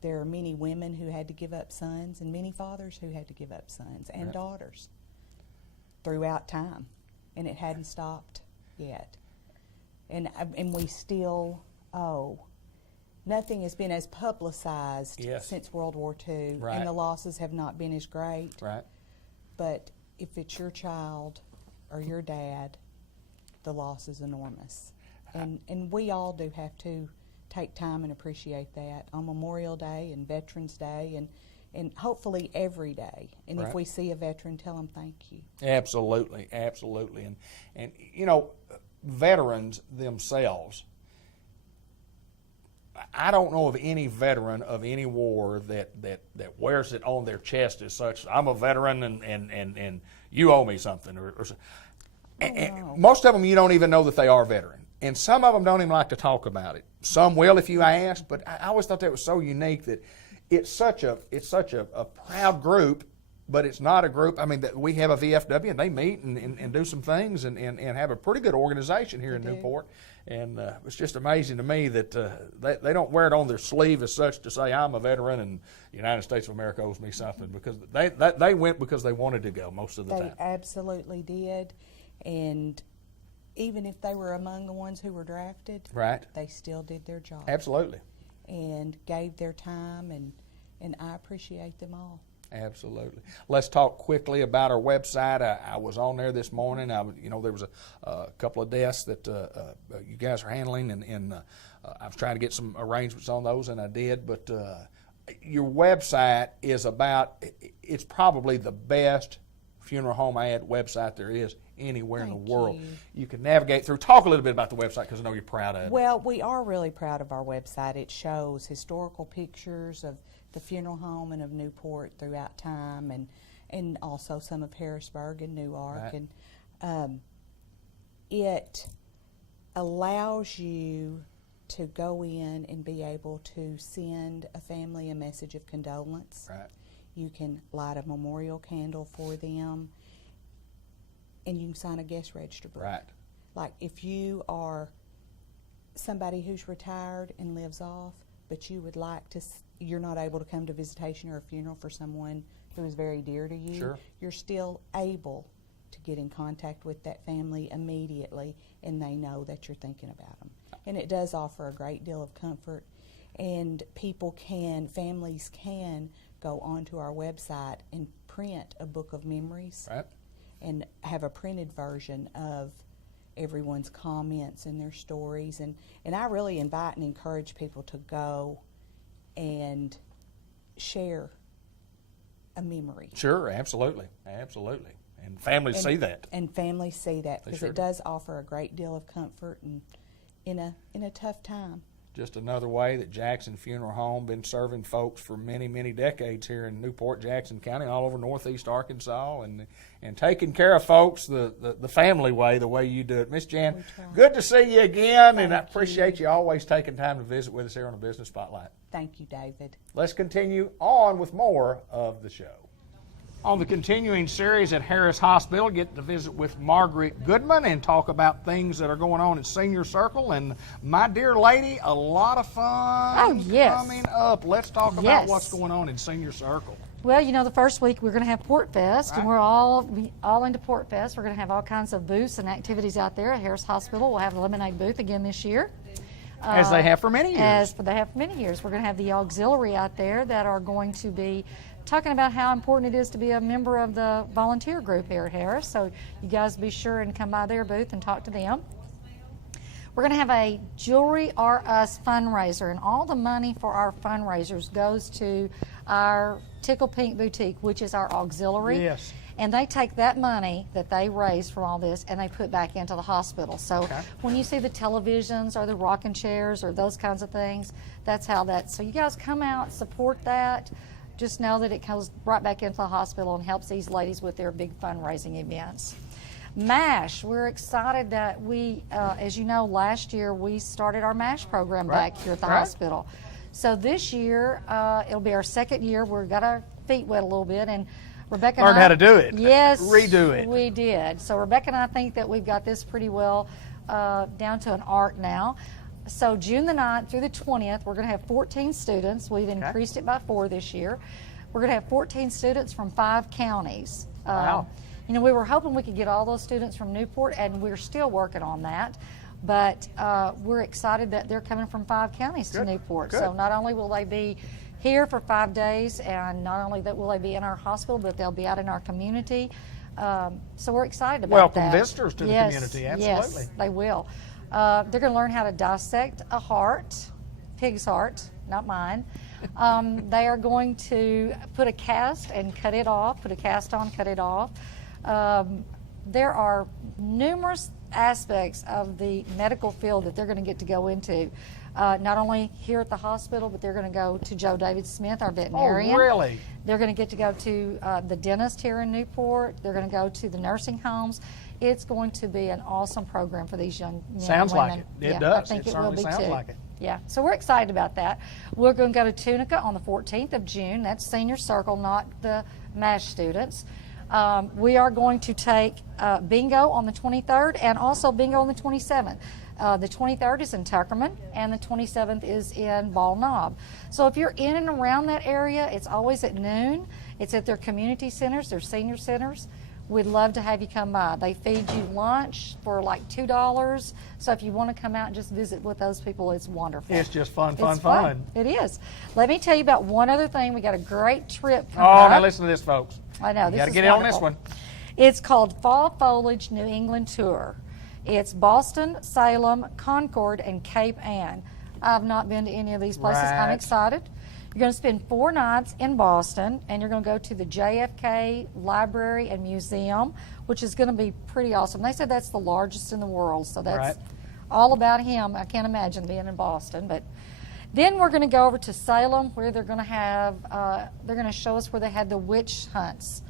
There are many women who had to give up sons, and many fathers who had to give up sons and daughters throughout time, and it hadn't stopped yet. And we still owe. Nothing has been as publicized since World War II, and the losses have not been as great. Right. But if it's your child or your dad, the loss is enormous. And we all do have to take time and appreciate that on Memorial Day and Veterans Day, and hopefully every day. And if we see a veteran, tell them thank you. Absolutely, absolutely. And veterans themselves, I don't know of any veteran of any war that wears it on their chest as such. I'm a veteran, and you owe me something. Most of them, you don't even know that they are veteran. And some of them don't even like to talk about it. Some will if you ask, but I always thought that was so unique that it's such a proud group, but it's not a group. I mean, that we have a VFW, and they meet and do some things and have a pretty good organization here in Newport. And it's just amazing to me that they don't wear it on their sleeve as such to say, I'm a veteran and the United States of America owes me something, because they went because they wanted to go most of the time. They absolutely did. And even if they were among the ones who were drafted, they still did their job. Absolutely. And gave their time, and I appreciate them all. Absolutely. Let's talk quickly about our website. I was on there this morning. There was a couple of deaths that you guys are handling, and I was trying to get some arrangements on those, and I did. But your website is it's probably the best funeral home ad website there is anywhere in the world. You can navigate through. Talk a little bit about the website, because I know you're proud of it. Well, we are really proud of our website. It shows historical pictures of the funeral home and of Newport throughout time, and also some of Harrisburg and Newark. Right. And it allows you to go in and be able to send a family a message of condolence. Right. You can light a memorial candle for them, and you can sign a guest register book. Right. Like if you are somebody who's retired and lives off, but you would like to, you're not able to come to visitation or a funeral for someone who is very dear to you, Sure. You're still able to get in contact with that family immediately, and they know that you're thinking about them. And it does offer a great deal of comfort, and families can go onto our website and print a book of memories. Right. And have a printed version of everyone's comments and their stories. And I really invite and encourage people to go and share a memory. Sure, absolutely, absolutely. And families see that. And families see that, because it does offer a great deal of comfort and in a tough time. Just another way that Jackson Funeral Home been serving folks for many, many decades here in Newport, Jackson County, all over northeast Arkansas, and taking care of folks the family way, the way you do it. Miss Jan, good to see you again, and I appreciate you always taking time to visit with us here on the Business Spotlight. Thank you, David. Let's continue on with more of the show. On the continuing series at Harris Hospital, get to visit with Margaret Goodman and talk about things that are going on at Senior Circle. And my dear lady, a lot of fun coming up. Let's talk about what's going on in Senior Circle. Well, the first week we're going to have Port Fest, and we're all into Port Fest. We're going to have all kinds of booths and activities out there at Harris Hospital. We'll have a lemonade booth again this year. As they have for many years. They have for many years. We're going to have the auxiliary out there that are going to be talking about how important it is to be a member of the volunteer group here at Harris. So you guys be sure and come by their booth and talk to them. We're going to have a Jewelry R Us fundraiser, and all the money for our fundraisers goes to our Tickle Pink Boutique, which is our auxiliary. Yes. And they take that money that they raise from all this and they put back into the hospital. So when you see the televisions or the rocking chairs or those kinds of things, that's how so you guys come out, support that. Just know that it goes right back into the hospital and helps these ladies with their big fundraising events. MASH, we're excited that we, as you know, last year we started our MASH program back here at the hospital. So this year, it'll be our second year. We've got our feet wet a little bit, and Rebecca learned how to do it. Yes. Redo it. We did. So Rebecca and I think that we've got this pretty well down to an art now. So June the 9th through the 20th, we're going to have 14 students. We've increased it by 4 this year. We're going to have 14 students from 5 counties. Wow. You know, we were hoping we could get all those students from Newport, and we're still working on that. But we're excited that they're coming from 5 counties to Newport. Good. So not only will they be here for 5 days, and not only that will they be in our hospital, but they'll be out in our community. So we're excited about that. Welcome visitors to the community, absolutely. Yes, they will. They're going to learn how to dissect a heart, pig's heart, not mine. They are going to put a cast and cut it off, put a cast on, cut it off. There are numerous aspects of the medical field that they're going to get to go into. Not only here at the hospital, but they're going to go to Joe David Smith, our veterinarian. Oh, really? They're going to get to go to the dentist here in Newport. They're going to go to the nursing homes. It's going to be an awesome program for these young men Sounds and women. like it. It Yeah, does. I think It it will be certainly sounds too. like it. Yeah, so we're excited about that. We're going to go to Tunica on the 14th of June. That's Senior Circle, not the MASH students. We are going to take bingo on the 23rd and also bingo on the 27th. The 23rd is in Tuckerman, and the 27th is in Ball Knob. So if you're in and around that area, it's always at noon. It's at their community centers, their senior centers. We'd love to have you come by. They feed you lunch for like $2. So if you want to come out and just visit with those people, it's wonderful. It's just fun. It is. Let me tell you about one other thing. We got a great trip coming Oh, up. now listen to this, folks. I know. You This got to is get in on wonderful. this one. It's called Fall Foliage New England Tour. It's Boston, Salem, Concord, and Cape Ann. I've not been to any of these places. I'm Right. excited. You're going to spend 4 nights in Boston, and you're going to go to the JFK Library and Museum, which is going to be pretty awesome. They said that's the largest in the world, so that's Right. all about him. I can't imagine being in Boston, but then we're going to go over to Salem, where they're going to have they're going to show us where they had the witch hunts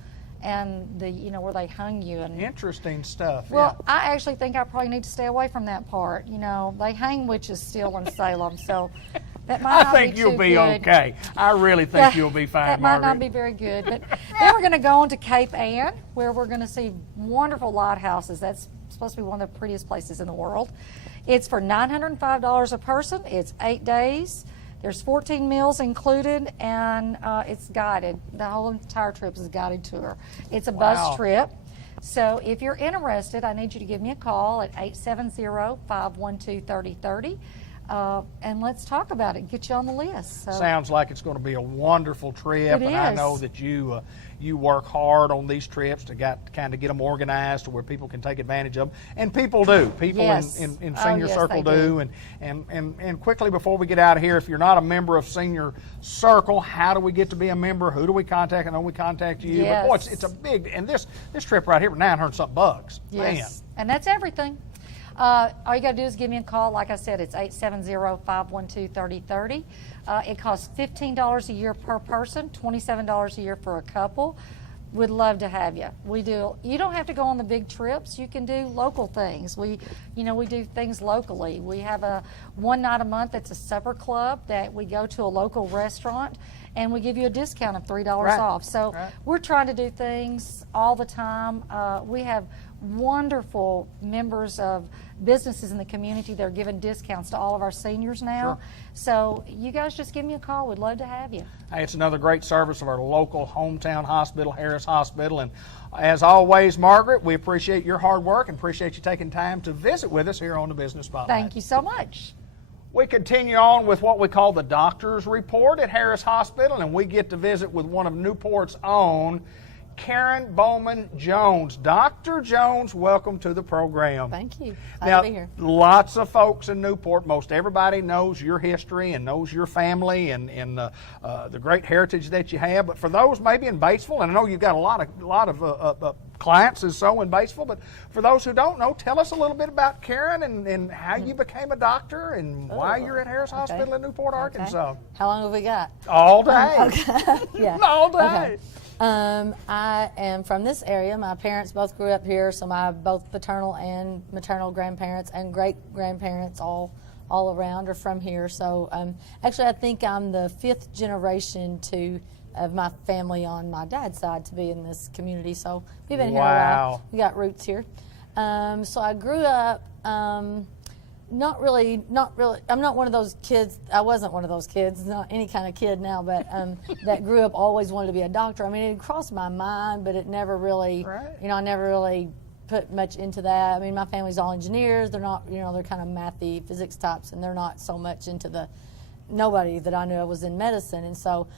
and where they hung you. And Interesting stuff. well, I actually think I probably need to stay away from that part. You know, they hang witches still in Salem, so that might I not think be you'll too be good. okay. I really think you'll be fine, That might Margaret. not be very good. But then we're going to go on to Cape Ann, where we're going to see wonderful lighthouses. That's supposed to be one of the prettiest places in the world. It's for $905 a person. It's 8 days. There's 14 meals included, and it's guided. The whole entire trip is a guided tour. It's a bus trip. So if you're interested, I need you to give me a call at 870-512-3030. And let's talk about it. Get you on the list. So. Sounds like it's going to be a wonderful trip, It and I is. know that you work hard on these trips to kind of get them organized to where people can take advantage of them, and people do. People Yes. in Oh, Senior yes, Circle they do. And quickly before we get out of here, if you're not a member of Senior Circle, how do we get to be a member? Who do we contact? I know we contact you, but boy, Yes. it's a big, and this trip right here for $900 bucks. Yes, and that's everything. All you got to do is give me a call. Like I said, it's 870-512-3030. It costs $15 a year per person, $27 a year for a couple. We'd love to have you. We do. You don't have to go on the big trips. You can do local things. We do things locally. We have a one night a month that's a supper club that we go to a local restaurant, and we give you a discount of $3 Right. off. So Right. we're trying to do things all the time. We have wonderful members of businesses in the community that are giving discounts to all of our seniors now. Sure. So you guys just give me a call. We'd love to have you. Hey, it's another great service of our local hometown hospital, Harris Hospital. And as always, Margaret, we appreciate your hard work and appreciate you taking time to visit with us here on the Business Spotlight. Thank you so much. We continue on with what we call the doctor's report at Harris Hospital, and we get to visit with one of Newport's own, Karen Bowman Jones. Dr. Jones, welcome to the program. Thank you. Now, Glad to be here. lots of folks in Newport, most everybody knows your history and knows your family and the great heritage that you have. But for those maybe in Batesville, and I know you've got a lot of clients and so in Batesville, but for those who don't know, tell us a little bit about Karen and how you became a doctor and why you're at Harris Hospital in Newport, Arkansas. How long have we got? All day. Okay. Yeah. All day. Okay. I am from this area. My parents both grew up here, so my both paternal and maternal grandparents and great-grandparents all around are from here. So actually I think I'm the 5th generation of my family on my dad's side to be in this community. So we've been here a while. We got roots here. So I grew up not really, I'm not one of those kids, I wasn't one of those kids, not any kind of kid now, but that grew up always wanted to be a doctor. I mean, it crossed my mind, but it never really, I never really put much into that. I mean, my family's all engineers. They're not, they're kind of mathy physics types, and they're not so much into nobody that I knew of was in medicine. And so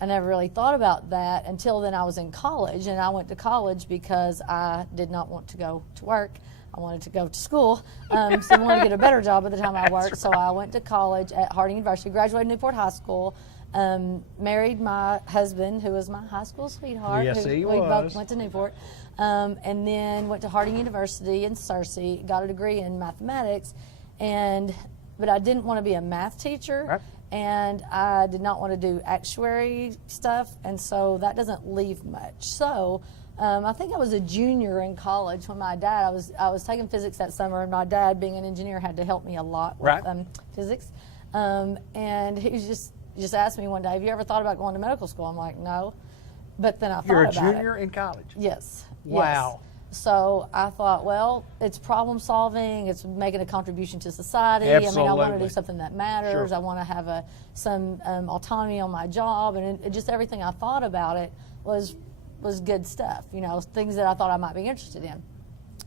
I never really thought about that until then I was in college, and I went to college because I did not want to go to work. I wanted to go to school, so I wanted to get a better job by the time I worked. So I went to college at Harding University, graduated Newport High School, married my husband, who was my high school sweetheart. Yes, he we was. both went to Newport, and then went to Harding University in Searcy, got a degree in mathematics, but I didn't want to be a math teacher. Right. And I did not want to do actuary stuff, and so that doesn't leave much. So I think I was a junior in college when my dad, I was taking physics that summer, and my dad, being an engineer, had to help me a lot with physics. And he just asked me one day, have you ever thought about going to medical school? I'm like, no. But then I thought about it. You're a junior in college? Yes. Wow. Yes. So I thought, well, it's problem solving, it's making a contribution to society. Absolutely. I mean, I want to do something that matters. Sure. I want to have some autonomy on my job, and just everything I thought about it was good stuff, things that I thought I might be interested in.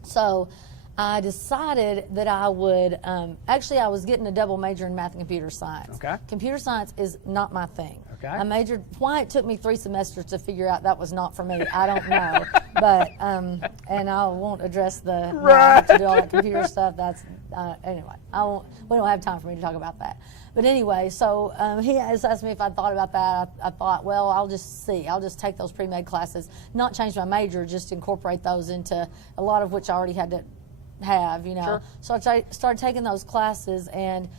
So I decided that I would, actually I was getting a double major in math and computer science. Okay. Computer science is not my thing. Okay. I majored, why it took me 3 semesters to figure out that was not for me, I don't know. But, and I won't address I have to do all that computer stuff, that's, anyway, we don't have time for me to talk about that. But anyway, so he asked me if I'd thought about that. I thought, well, I'll just see. I'll just take those pre-med classes, not change my major, just incorporate those into a lot of which I already had to have, Sure. So I started taking those classes, and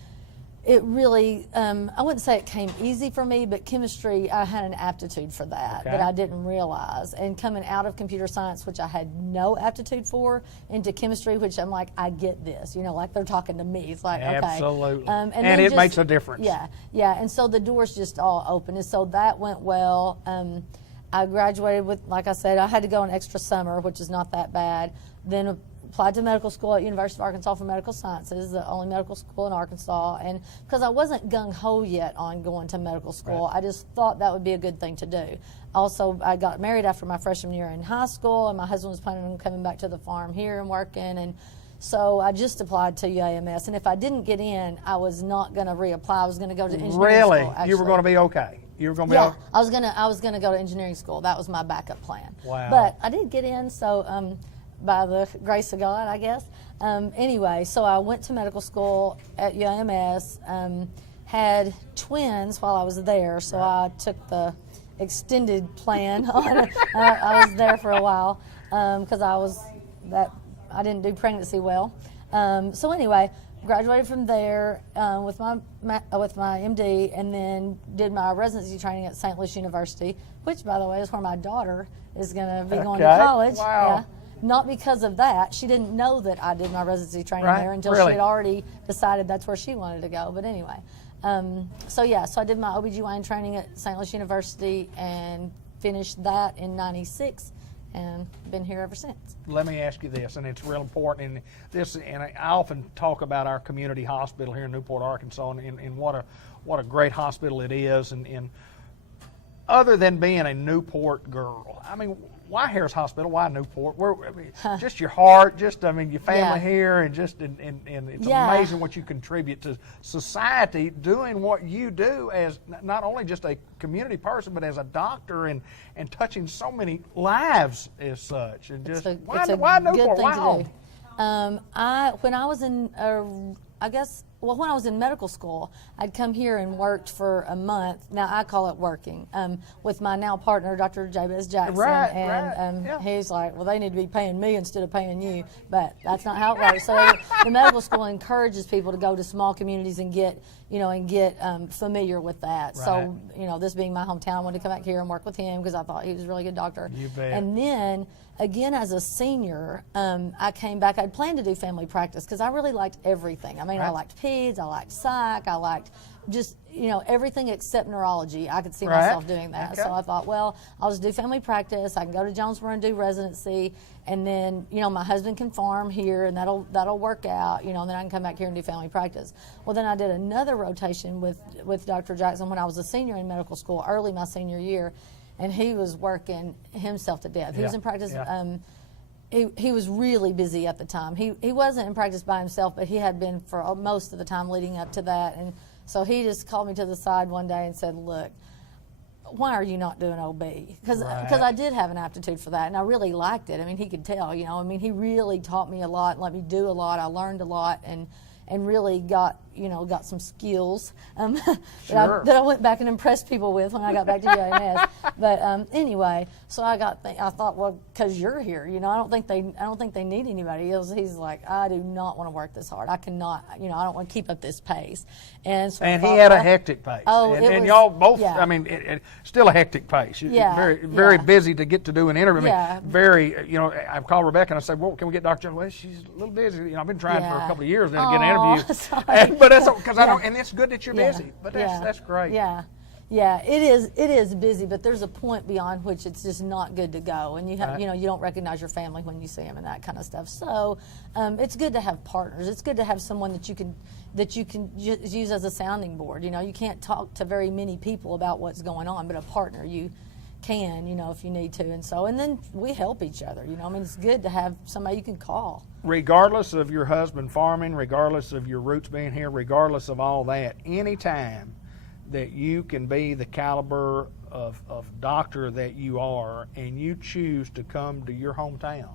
it really, I wouldn't say it came easy for me, but chemistry, I had an aptitude for that I didn't realize. And coming out of computer science, which I had no aptitude for, into chemistry, which I'm like, I get this, like they're talking to me. It's like, okay. Absolutely. And it makes a difference. Yeah. And so the doors just all opened. And so that went well. I graduated with, like I said, I had to go an extra summer, which is not that bad. Then applied to medical school at University of Arkansas for medical sciences, the only medical school in Arkansas, and because I wasn't gung-ho yet on going to medical school, I just thought that would be a good thing to do. Also, I got married after my freshman year in high school, and my husband was planning on coming back to the farm here and working, and so I just applied to UAMS, and if I didn't get in, I was not going to reapply. I was going to go to engineering school. Really? You were going to be okay? You were going to be okay? I was going to go to engineering school. That was my backup plan. Wow. But I did get in, so by the grace of God, I guess. Anyway, so I went to medical school at UAMS, had twins while I was there, so I took the extended plan on. I was there for a while because I didn't do pregnancy well. So anyway, graduated from there with my MD, and then did my residency training at St. Louis University, which, by the way, is where my daughter is going to be going to college. Wow. Yeah. Not because of that. She didn't know that I did my residency training there until she had already decided that's where she wanted to go. But anyway, so I did my OBGYN training at St. Louis University and finished that in '96, and been here ever since. Let me ask you this, and it's real important. And I often talk about our community hospital here in Newport, Arkansas, and what a great hospital it is. And other than being a Newport girl, I mean, why Harris Hospital? Why Newport? Just your heart, your family here, and it's amazing what you contribute to society doing what you do as not only just a community person, but as a doctor and touching so many lives as such. And just why Newport? Why home? When I was in, when I was in medical school, I'd come here and worked for a month. Now I call it working with my now partner, Dr. Jabez Jackson, he's like, well, they need to be paying me instead of paying you, but that's not how it works. So the medical school encourages people to go to small communities and get familiar with that. Right. So this being my hometown, I wanted to come back here and work with him because I thought he was a really good doctor. You bet. And then again, as a senior, I came back. I'd planned to do family practice because I really liked everything. I mean, I liked peds, I liked psych, I liked just, everything except neurology. I could see myself doing that. Okay. So I thought, well, I'll just do family practice. I can go to Jonesboro and do residency. And then, my husband can farm here and that'll work out, and then I can come back here and do family practice. Well, then I did another rotation with Dr. Jackson when I was a senior in medical school, early my senior year. And he was working himself to death. He was in practice. Yeah. He was really busy at the time. He wasn't in practice by himself, but he had been for most of the time leading up to that. And so he just called me to the side one day and said, look, why are you not doing OB? Because I did have an aptitude for that, and I really liked it. I mean, he could tell, he really taught me a lot and let me do a lot. I learned a lot and really got some skills that I went back and impressed people with when I got back to JMS. But anyway, so I thought, well, because you're here, I don't think they need anybody else. He's like, I do not want to work this hard. I cannot, I don't want to keep up this pace. And so he had a hectic pace. Oh, and y'all both. Yeah. I mean, still a hectic pace. Yeah. Very busy to get to do an interview. I mean, I called Rebecca and I said, well, can we get Dr. Jones? Well, she's a little busy. I've been trying for a couple of years now to get an interview. But that's because I don't, and it's good that you're busy. But that's great. Yeah, it is busy, but there's a point beyond which it's just not good to go, and you have you don't recognize your family when you see them and that kind of stuff. So it's good to have partners. It's good to have someone that you can use as a sounding board. You can't talk to very many people about what's going on, but a partner you can, if you need to. And then we help each other. I mean, it's good to have somebody you can call. Regardless of your husband farming, regardless of your roots being here, regardless of all that, anytime that you can be the caliber of doctor that you are and you choose to come to your hometown,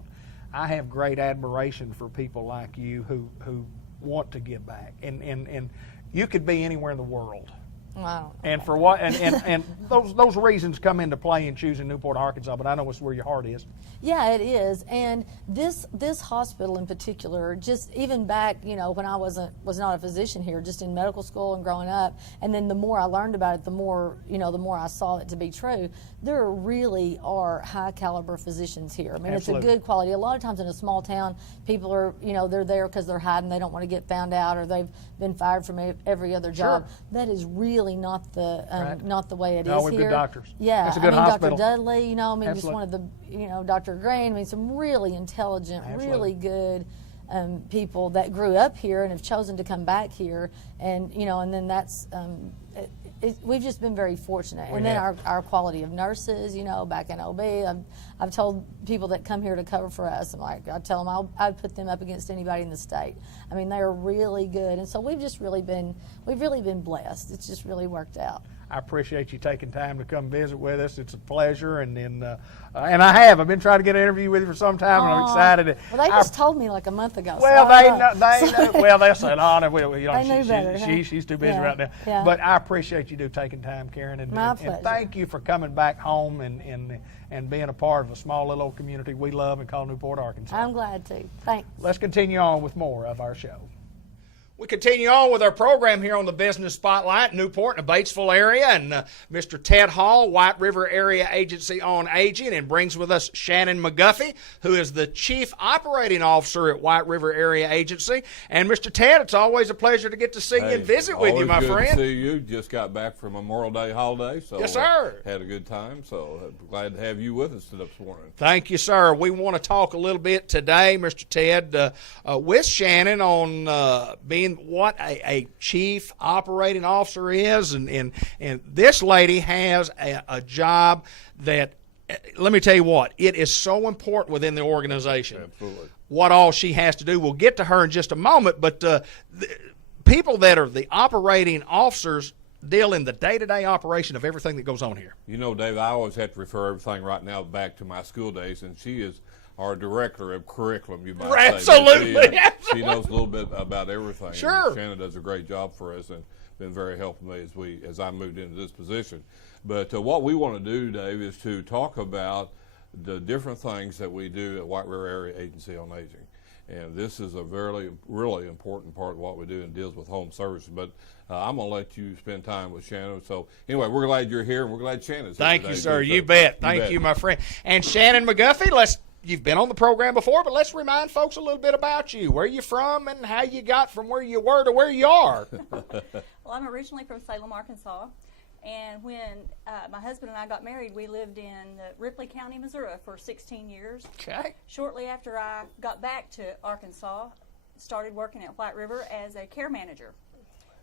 I have great admiration for people like you who want to give back. And you could be anywhere in the world. Wow. And for what? And those reasons come into play in choosing Newport, Arkansas. But I know it's where your heart is. Yeah, it is. And this hospital in particular, just even back, when I was not a physician here, just in medical school and growing up, and then the more I learned about it, the more I saw it to be true. There really are high caliber physicians here. I mean, Absolutely. It's a good quality. A lot of times in a small town, people are, they're there because they're hiding. They don't want to get found out, or they've been fired from every other job. Sure. That is really not the way it is we're here. Good doctors. Yeah, it's a good hospital. Dr. Dudley, Absolutely. Just one of the, Dr. Grain, some really intelligent, Absolutely. really good people that grew up here and have chosen to come back here, and and then that's we've just been very fortunate. And then our quality of nurses, back in OB, I've told people that come here to cover for us, I tell them I'd put them up against anybody in the state. I mean, they are really good, and so we've really been blessed. It's just really worked out. I appreciate you taking time to come visit with us. It's a pleasure, and I've been trying to get an interview with you for some time, and I'm excited. Well, they just told me like a month ago. Well, they said, "Oh, no, she's too busy right now." Yeah. But I appreciate you taking time, Karen, and thank you for coming back home and being a part of a small little old community we love and call Newport, Arkansas. I'm glad to. Thanks. Let's continue on with more of our show. We continue on with our program here on the Business Spotlight, Newport and the Batesville area, and Mr. Ted Hall, White River Area Agency on Aging, and brings with us Shannon McGuffey, who is the Chief Operating Officer at White River Area Agency. And Mr. Ted, it's always a pleasure to get to see you and visit with you, my friend. Always good to see you. Just got back from Memorial Day holiday, so yes, sir. Had a good time, so glad to have you with us this morning. Thank you, sir. We want to talk a little bit today, Mr. Ted, with Shannon on being what a chief operating officer is, and this lady has a job that let me tell you what, it is so important within the organization. Absolutely. What all she has to do. We'll get to her in just a moment, but the people that are the operating officers deal in the day-to-day operation of everything that goes on here. You know, Dave, I always have to refer everything right now back to my school days, and she is our director of curriculum, you might say. Absolutely. She knows a little bit about everything. Sure. And Shannon does a great job for us and been very helpful me as I moved into this position. But what we want to do, Dave, is to talk about the different things that we do at White River Area Agency on Aging. And this is a really important part of what we do and deals with home services. But I'm going to let you spend time with Shannon. So anyway, we're glad you're here, and we're glad Shannon's here Thank today, you, sir. too. You bet. Thank you, my friend. And Shannon McGuffey, you've been on the program before, but let's remind folks a little bit about you, where you from and how you got from where you were to where you are. Well, I'm originally from Salem, Arkansas. And when my husband and I got married, we lived in Ripley County, Missouri for 16 years. Okay. Shortly after I got back to Arkansas, started working at White River as a care manager.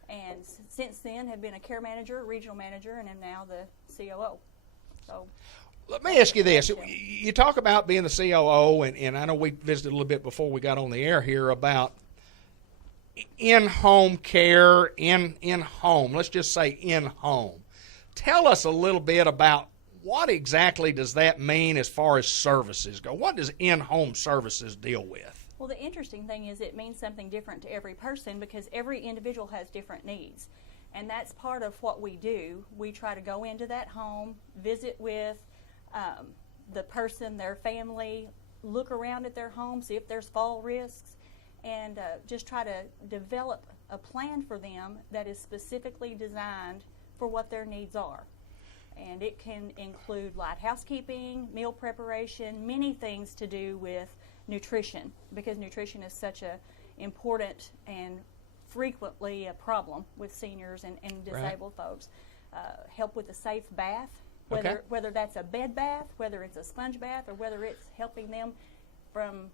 And since then have been a care manager, regional manager, and am now the COO. So, let me ask you this. You talk about being the COO, and I know we visited a little bit before we got on the air here about in-home care, in-home. Let's just say in-home. Tell us a little bit about what exactly does that mean as far as services go. What does in-home services deal with? Well, the interesting thing is it means something different to every person because every individual has different needs. And that's part of what we do. We try to go into that home, visit with the person, their family, look around at their home, see if there's fall risks, and just try to develop a plan for them that is specifically designed for what their needs are. And it can include light housekeeping, meal preparation, many things to do with nutrition, because nutrition is such a important and frequently a problem with seniors and disabled folks. Help with a safe bath, whether that's a bed bath, whether it's a sponge bath, or whether it's helping them from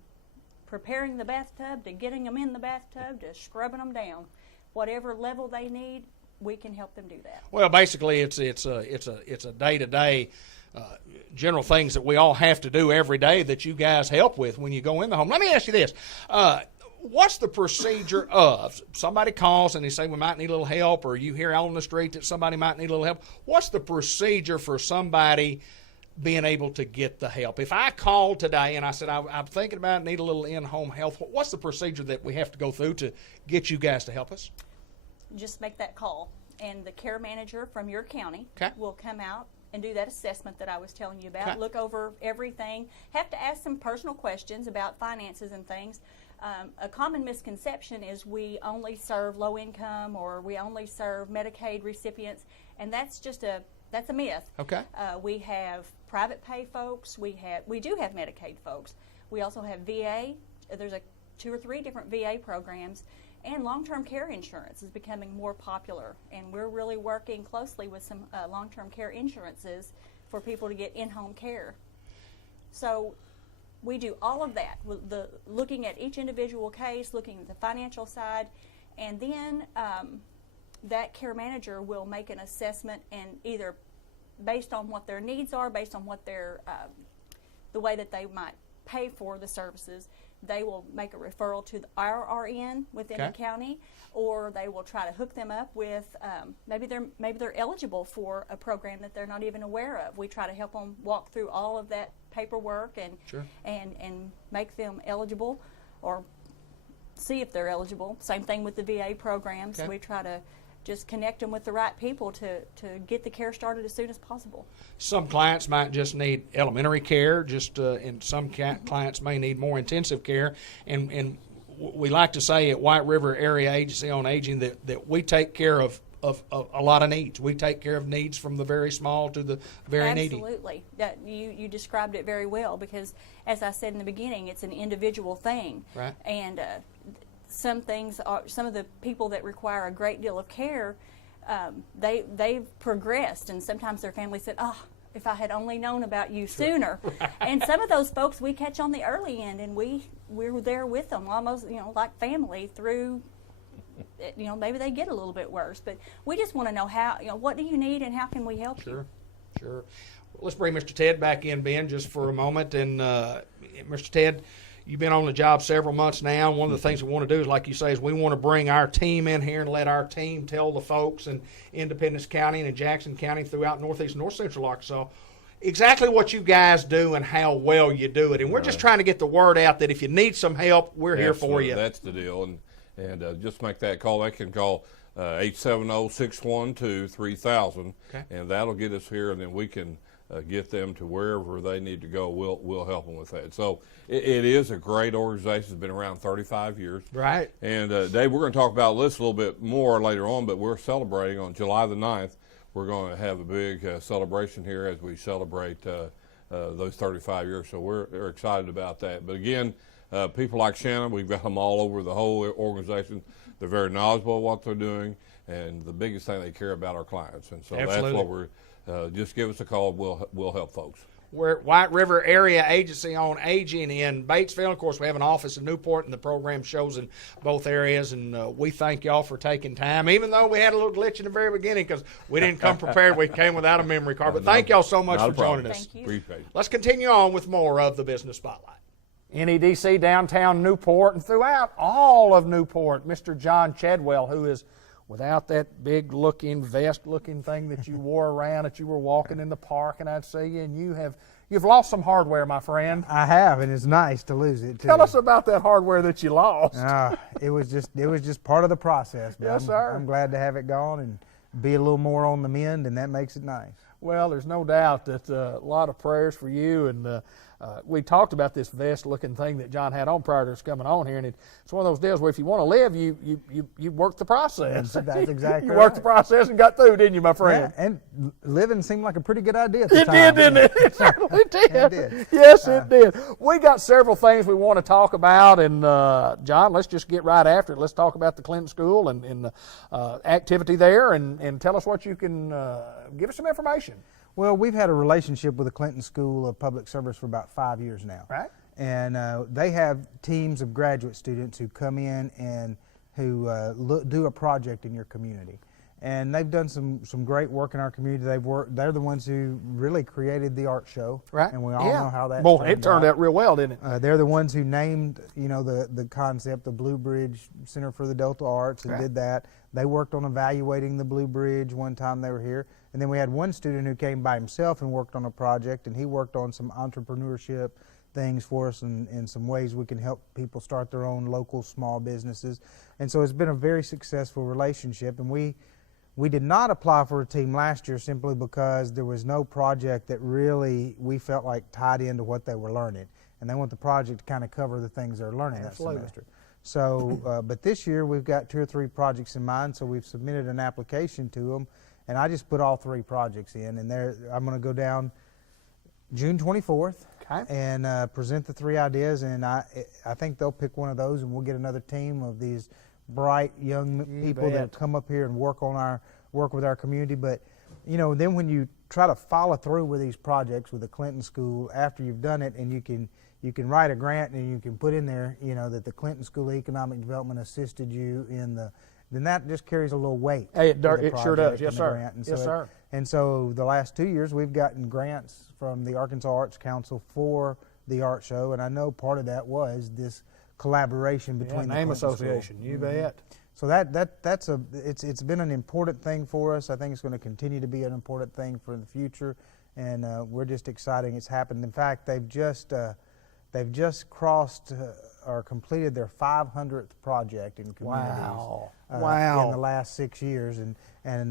preparing the bathtub to getting them in the bathtub to scrubbing them down. Whatever level they need, we can help them do that. Well, basically, it's a day-to-day general things that we all have to do every day that you guys help with when you go in the home. Let me ask you this. What's the procedure of somebody calls and they say we might need a little help, or you hear out on the street that somebody might need a little help? What's the procedure for somebody being able to get the help? If I called today and I said I'm thinking about need a little in-home health, what's the procedure that we have to go through to get you guys to help us? Just make that call, and the care manager from your county will come out and do that assessment that I was telling you about, look over everything, have to ask some personal questions about finances and things. A common misconception is we only serve low income or we only serve Medicaid recipients, and that's a myth. Okay. We have private pay folks, we do have Medicaid folks. We also have VA. There's 2 or 3 different VA programs. And long-term care insurance is becoming more popular, and we're really working closely with some long-term care insurances for people to get in-home care. So we do all of that, looking at each individual case, looking at the financial side, and then that care manager will make an assessment, and either based on what their needs are, based on what their the way that they might pay for the services, they will make a referral to our RN within the county, or they will try to hook them up with maybe they're eligible for a program that they're not even aware of. We try to help them walk through all of that paperwork and make them eligible, or see if they're eligible. Same thing with the VA programs. We try to just connect them with the right people to get the care started as soon as possible. Some clients might just need elementary care, and some clients may need more intensive care. And we like to say at White River Area Agency on Aging that we take care of a lot of needs. We take care of needs from the very small to the very needy. Absolutely. You described it very well, because as I said in the beginning, it's an individual thing. Right. And some of the people that require a great deal of care, they've progressed, and sometimes their family said, if I had only known about you sooner. And some of those folks we catch on the early end, and we're there with them almost, like family through, maybe they get a little bit worse, but we just want to know how, what do you need and how can we help you? Sure. Let's bring Mr. Ted back in, Ben, just for a moment. And Mr. Ted, you've been on the job several months now. One of the things we want to do is, like you say, is we want to bring our team in here and let our team tell the folks in Independence County and in Jackson County throughout Northeast and North Central Arkansas exactly what you guys do and how well you do it. And we're just trying to get the word out that if you need some help, we're here for you. That's the deal. And just make that call. They can call 870-612-3000, and that'll get us here, and then we can get them to wherever they need to go. We'll help them with that. So it is a great organization. It's been around 35 years. Right. And Dave, we're going to talk about this a little bit more later on, but we're celebrating on July the 9th. We're going to have a big celebration here as we celebrate those 35 years. So we're excited about that. But again, people like Shannon, we've got them all over the whole organization. They're very knowledgeable of what they're doing, and the biggest thing, they care about our clients. And so that's what we're. Just give us a call. We'll help folks. We're White River Area Agency on Aging in Batesville. Of course, we have an office in Newport, and the program shows in both areas. And we thank y'all for taking time, even though we had a little glitch in the very beginning because we didn't come prepared. We came without a memory card. But thank y'all so much for joining us. Thank you. Appreciate it. Let's continue on with more of the Business Spotlight. NEDC downtown Newport and throughout all of Newport, Mr. John Chadwell, who is without that big-looking, vest-looking thing that you wore around that you were walking in the park, and I'd see you, and you've lost some hardware, my friend. I have, and it's nice to lose it too. Tell us about that hardware that you lost. It was just part of the process. But Yes, sir. I'm glad to have it gone and be a little more on the mend, and that makes it nice. Well, there's no doubt that a lot of prayers for you, and we talked about this vest-looking thing that John had on prior to us coming on here, and it's one of those deals where if you want to live, you work the process. That's exactly You worked the process and got through, didn't you, my friend? Yeah, and living seemed like a pretty good idea at the It time. did, didn't it? It certainly did. It did. Yes, it did. We got several things we want to talk about, and John, let's just get right after it. Let's talk about the Clinton School and activity there, and tell us what you can give us some information. Well, we've had a relationship with the Clinton School of Public Service for about 5 years now. Right. And they have teams of graduate students who come in and who do a project in your community. And they've done some great work in our community. They're the ones who really created the art show. Right. And we all know how that it turned out real well, didn't it? They're the ones who named, the concept, the Blue Bridge Center for the Delta Arts, and did that. They worked on evaluating the Blue Bridge one time they were here. And then we had one student who came by himself and worked on a project, and he worked on some entrepreneurship things for us and some ways we can help people start their own local small businesses. And so it's been a very successful relationship. And we did not apply for a team last year simply because there was no project that really we felt like tied into what they were learning. And they want the project to kind of cover the things they're learning that semester. So, but this year we've got 2 or 3 projects in mind, so we've submitted an application to them. And I just put all 3 projects in, and I'm going to go down June 24th and present the 3 ideas, and I think they'll pick one of those, and we'll get another team of these bright young people that come up here and work with our community. But then when you try to follow through with these projects with the Clinton School after you've done it, and you can write a grant and you can put in there that the Clinton School of Economic Development assisted you in then that just carries a little weight. It sure does. Yes, sir. Yes, sir. And so the last 2 years we've gotten grants from the Arkansas Arts Council for the art show, and I know part of that was this collaboration between the name Clinton association. School. You bet. So it's been an important thing for us. I think it's going to continue to be an important thing for the future, and we're just excited it's happened. In fact, they've just crossed or completed their 500th project in communities. Wow. In the last 6 years, and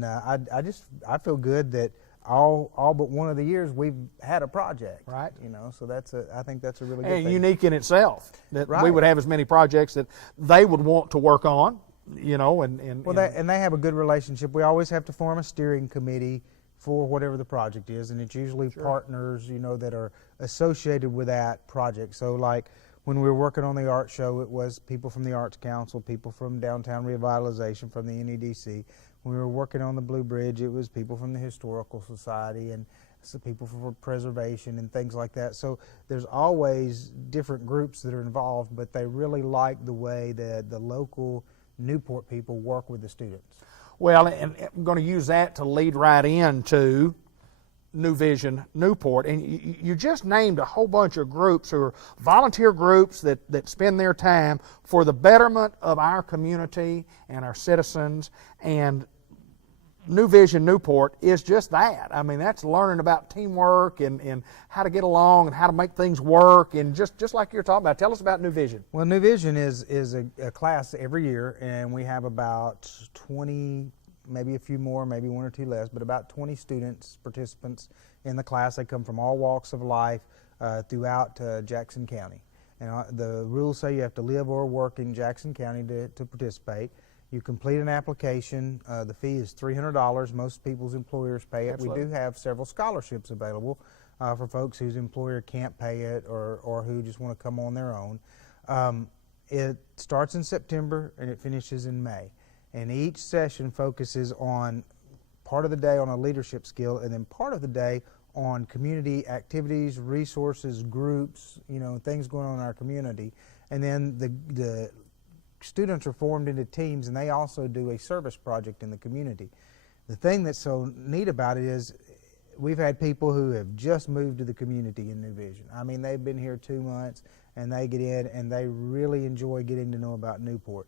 I feel good that all but one of the years we've had a project. Right. So I think that's a really good thing. Unique in itself that we would have as many projects that they would want to work on. And they have a good relationship. We always have to form a steering committee for whatever the project is, and it's usually partners, that are associated with that project. So like when we were working on the art show, it was people from the Arts Council, people from Downtown Revitalization, from the NEDC. When we were working on the Blue Bridge, it was people from the Historical Society and some people for preservation and things like that. So there's always different groups that are involved, but they really like the way that the local Newport people work with the students. Well, and I'm going to use that to lead right into New Vision Newport, and you just named a whole bunch of groups who are volunteer groups that spend their time for the betterment of our community and our citizens, and New Vision Newport is just that. I mean, that's learning about teamwork and how to get along and how to make things work, and just like you're talking about. Tell us about New Vision. Well, New Vision is a class every year, and we have about 20, maybe a few more, maybe one or two less, but about 20 students, participants in the class. They come from all walks of life throughout Jackson County. And the rules say you have to live or work in Jackson County to participate. You complete an application. The fee is $300. Most people's employers pay it. Absolutely. We do have several scholarships available for folks whose employer can't pay it or who just want to come on their own. It starts in September and it finishes in May. And each session focuses on part of the day on a leadership skill, and then part of the day on community activities, resources, groups, things going on in our community. And then the students are formed into teams, and they also do a service project in the community. The thing that's so neat about it is we've had people who have just moved to the community in New Vision. I mean, they've been here 2 months, and they get in, and they really enjoy getting to know about Newport.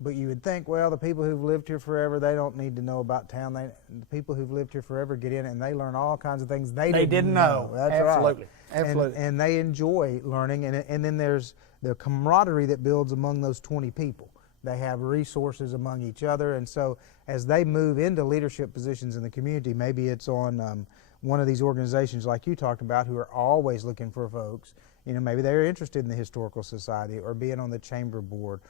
But you would think, well, the people who've lived here forever, they don't need to know about town. The people who've lived here forever get in, and they learn all kinds of things they didn't know. That's Absolutely. right. Absolutely. And they enjoy learning, and then there's the camaraderie that builds among those 20 people. They have resources among each other, and so as they move into leadership positions in the community, maybe it's on one of these organizations like you talked about who are always looking for folks. Maybe they're interested in the Historical Society or being on the Chamber Board.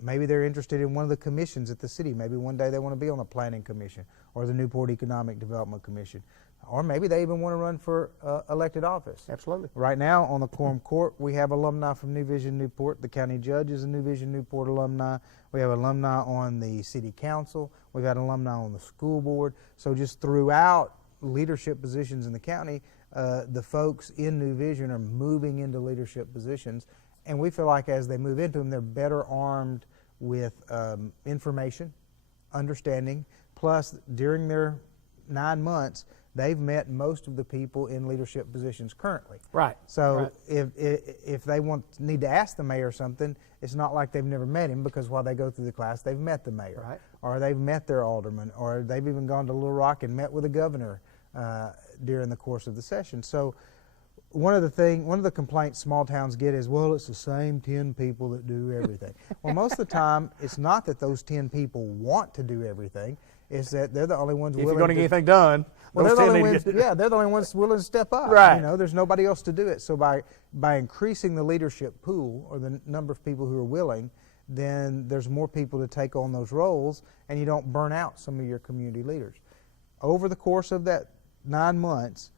Maybe they're interested in one of the commissions at the city. Maybe one day they want to be on the Planning Commission or the Newport Economic Development Commission. Or maybe they even want to run for elected office. Absolutely. Right now on the Quorum Court, we have alumni from New Vision Newport. The county judge is a New Vision Newport alumni. We have alumni on the city council. We've had alumni on the school board. So just throughout leadership positions in the county, the folks in New Vision are moving into leadership positions. And we feel like as they move into them, they're better armed with information, understanding, plus during their 9 months, they've met most of the people in leadership positions currently. Right. So if they need to ask the mayor something, it's not like they've never met him, because while they go through the class, they've met the mayor. Right. Or they've met their alderman, or they've even gone to Little Rock and met with the governor during the course of the session. So one of the complaints small towns get is, well, it's the same 10 people that do everything. Well, most of the time, it's not that those 10 people want to do everything. It's that they're the only ones willing to... If you're going to get anything done, well, they're the only ones willing to step up. Right. There's nobody else to do it. So by increasing the leadership pool, or the number of people who are willing, then there's more people to take on those roles, and you don't burn out some of your community leaders. Over the course of that 9 months,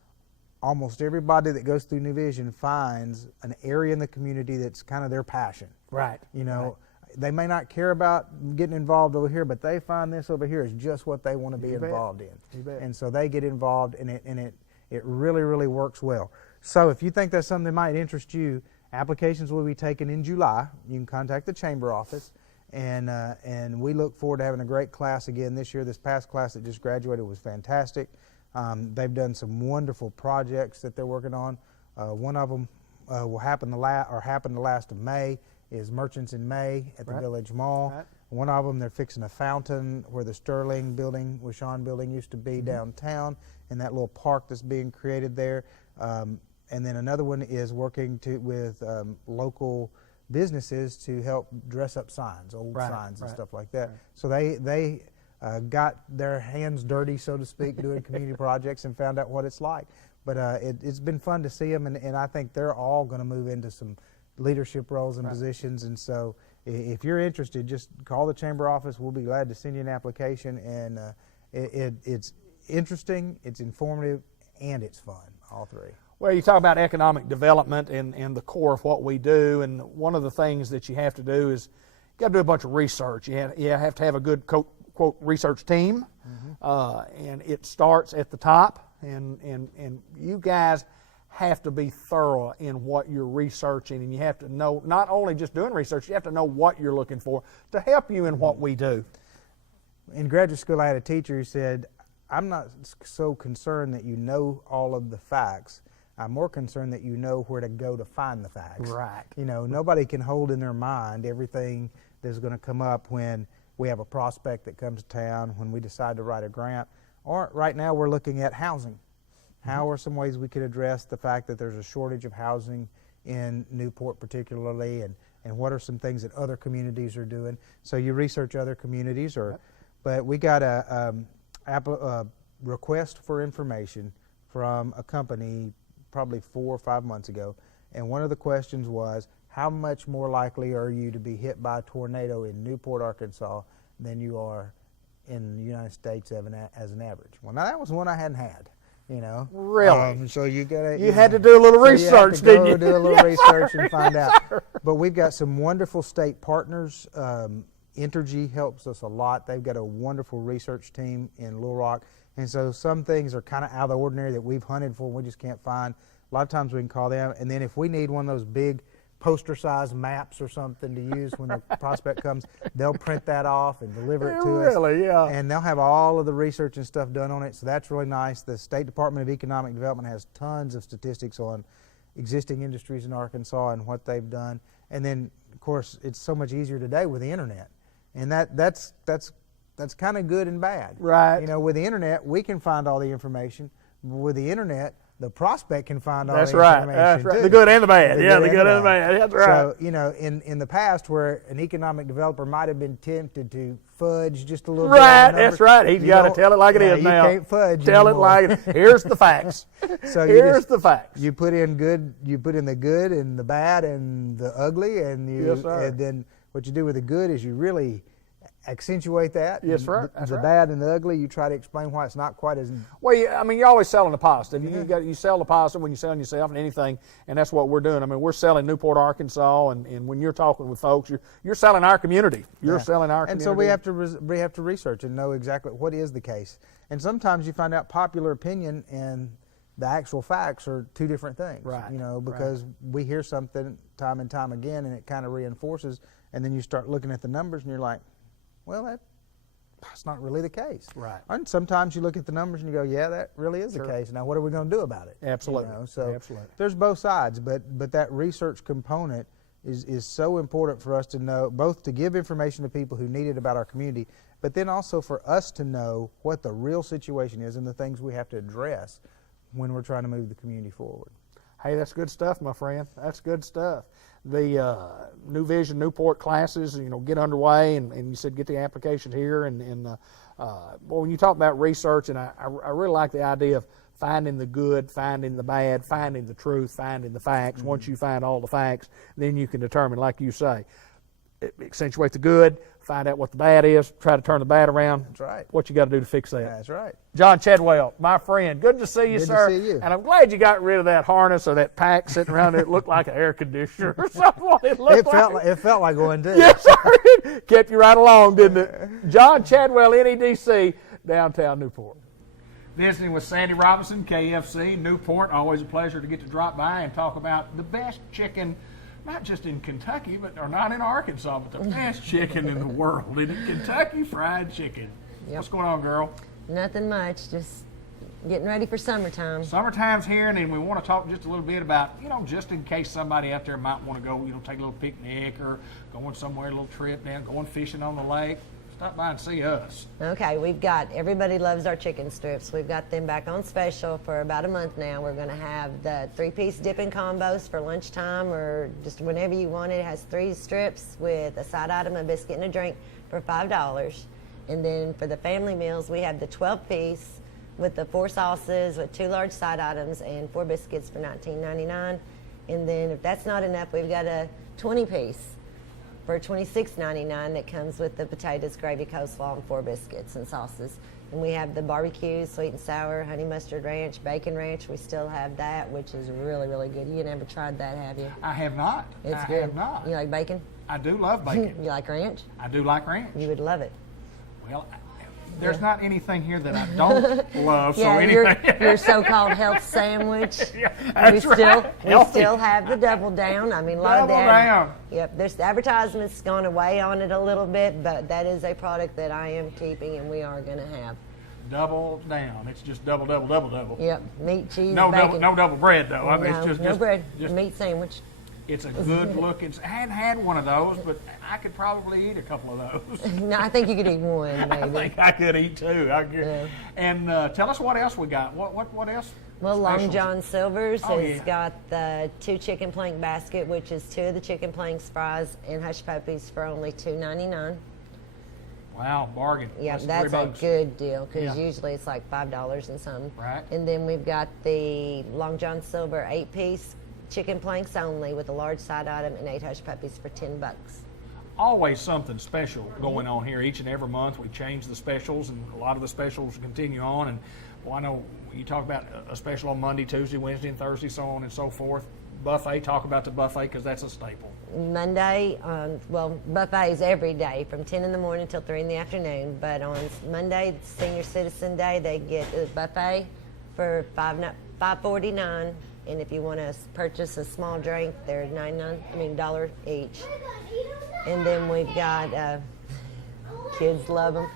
almost everybody that goes through New Vision finds an area in the community that's kind of their passion. Right. Right. They may not care about getting involved over here, but they find this over here is just what they want to be involved in. You bet. And so they get involved, and it really, really works well. So if you think that's something that might interest you, applications will be taken in July. You can contact the chamber office, and we look forward to having a great class again this year. This past class that just graduated was fantastic. They've done some wonderful projects that they're working on. One of them will happen the last of May. Is Merchants in May at the Village Mall. Right. One of them, they're fixing a fountain where the Sterling building, Wishon building used to be downtown, and that little park that's being created there. And then another one is working with local businesses to help dress up signs, old signs and stuff like that. Right. So they got their hands dirty, so to speak, doing community projects and found out what it's like. But it's been fun to see them, and I think they're all going to move into some leadership roles and positions. And so if you're interested, just call the chamber office. We'll be glad to send you an application. And it's interesting, it's informative, and it's fun, all three. Well, you talk about economic development and the core of what we do, and one of the things that you have to do is you got to do a bunch of research. You have to have a good quote research team, and it starts at the top, and you guys have to be thorough in what you're researching, and you have to know not only just doing research, you have to know what you're looking for to help you in what we do. In graduate school, I had a teacher who said, I'm not so concerned that you know all of the facts. I'm more concerned that you know where to go to find the facts. Right. You know, nobody can hold in their mind everything that's going to come up when we have a prospect that comes to town, when we decide to write a grant. Or right now we're looking at housing. How are some ways we could address the fact that there's a shortage of housing in Newport particularly, and what are some things that other communities are doing? So you research other communities, but we got a request for information from a company probably 4 or 5 months ago, and one of the questions was, how much more likely are you to be hit by a tornado in Newport, Arkansas than you are in the United States as an average? Well, now that was one I hadn't had. You know, really. So you got you had to do a little research, didn't you? Do a little research and find out. But we've got some wonderful state partners. Entergy helps us a lot. They've got a wonderful research team in Little Rock, and so some things are kind of out of the ordinary that we've hunted for and we just can't find. A lot of times we can call them, and then if we need one of those big poster-sized maps or something to use when the prospect comes, they'll print that off and deliver it to us. Really, yeah. And they'll have all of the research and stuff done on it, so that's really nice. The State Department of Economic Development has tons of statistics on existing industries in Arkansas and what they've done. And then, of course, it's so much easier today with the internet. And that's kind of good and bad. Right. You know, with the internet, we can find all the information. With the internet, the prospect can find all the information. That's right. Too. The good and the bad. The good and the bad. That's right. So, you know, in the past where an economic developer might have been tempted to fudge just a little bit. Right, that's right. He's got to tell it like it is now. You can't fudge Tell anymore. it like it is. Here's the facts. So here's the facts. You put in the good and the bad and the ugly, and and then what you do with the good is you really accentuate that. Yes, right. The bad and the ugly, you try to explain why it's not quite as. Well, I mean, you're always selling the positive. You sell the positive when you're selling yourself and anything, and that's what we're doing. I mean, we're selling Newport, Arkansas, and when you're talking with folks, you're selling our community. You're selling our community. And so we have to research and know exactly what is the case. And sometimes you find out popular opinion and the actual facts are two different things. Right. You know, because we hear something time and time again, and it kind of reinforces, and then you start looking at the numbers, and you're like, well, that's not really the case. Right. And sometimes you look at the numbers and you go, yeah, that really is the case. Now, what are we going to do about it? Absolutely. You know, so absolutely. There's both sides, but that research component is so important for us to know, both to give information to people who need it about our community, but then also for us to know what the real situation is and the things we have to address when we're trying to move the community forward. Hey, that's good stuff, my friend. That's good stuff. The New Vision Newport classes, get underway, and you said get the application here. Well, when you talk about research, and I really like the idea of finding the good, finding the bad, finding the truth, finding the facts. Once you find all the facts, then you can determine, like you say, accentuate the good, find out what the bad is, try to turn the bad around. That's right. What you got to do to fix that. That's right. John Chedwell, my friend, good to see you, Good sir. to see you. And I'm glad you got rid of that harness or that pack sitting around there. It looked like an air conditioner or something. It felt like one too. Yes, sir. Kept you right along, didn't it? John Chadwell, NEDC, downtown Newport. Visiting with Sandy Robinson, KFC, Newport. Always a pleasure to get to drop by and talk about the best chicken, not just in Kentucky, or not in Arkansas, but the best chicken in the world. In Kentucky Fried Chicken. Yep. What's going on, girl? Nothing much, just getting ready for summertime. Summertime's here, and we want to talk just a little bit about, just in case somebody out there might want to go, take a little picnic or going somewhere, a little trip down, going fishing on the lake. Stop by and see us. Okay, we've got, everybody loves our chicken strips. We've got them back on special for about a month now. We're going to have the 3-piece dipping combos for lunchtime or just whenever you want it. It has 3 strips with a side item, a biscuit, and a drink for $5. And then for the family meals, we have the 12-piece with the 4 sauces with 2 large side items and 4 biscuits for $19.99. And then if that's not enough, we've got a 20-piece for $26.99 that comes with the potatoes, gravy, coleslaw, and 4 biscuits and sauces. And we have the barbecue, sweet and sour, honey mustard ranch, bacon ranch. We still have that, which is really, really good. You never tried that, have you? I have not. It's I good. have not. You like bacon? I do love bacon. You like ranch? I do like ranch. You would love it. Well, there's not anything here that I don't love. Yeah, so anything. your so-called health sandwich. Yeah, that's we right. still have the double down. I mean, a lot Double of down. Yep, there's the advertisement's gone away on it a little bit, but that is a product that I am keeping and we are going to have. double down. It's just double, double, double, double. Yep, meat, cheese, No bacon. double, no double bread though. I mean, No, it's just no bread, just meat sandwich. It's a good looking. I hadn't had one of those, but I could probably eat a couple of those. No, I think you could eat one, maybe. I think I could eat two. And tell us what else we got. What else? Well, Long specials? John Silver's Oh, has yeah. got the 2 chicken plank basket, which is 2 of the chicken planks, fries, and hush puppies for only $2.99. Wow, bargain. Yeah, Less than that's a $3. good deal because Yeah. usually it's like $5 and something. Right. And then we've got the Long John Silver 8-piece chicken planks only with a large side item and 8 hush puppies for $10. Always something special going on here. Each and every month we change the specials, and a lot of the specials continue on. And well, I know you talk about a special on Monday, Tuesday, Wednesday, and Thursday, so on and so forth. Buffet, talk about the buffet because that's a staple. Monday, well, buffets every day from 10 in the morning till 3 in the afternoon. But on Monday, Senior Citizen Day, they get a buffet for $5.49. And if you want to purchase a small drink, they're $1 each. And then we've got kids love them.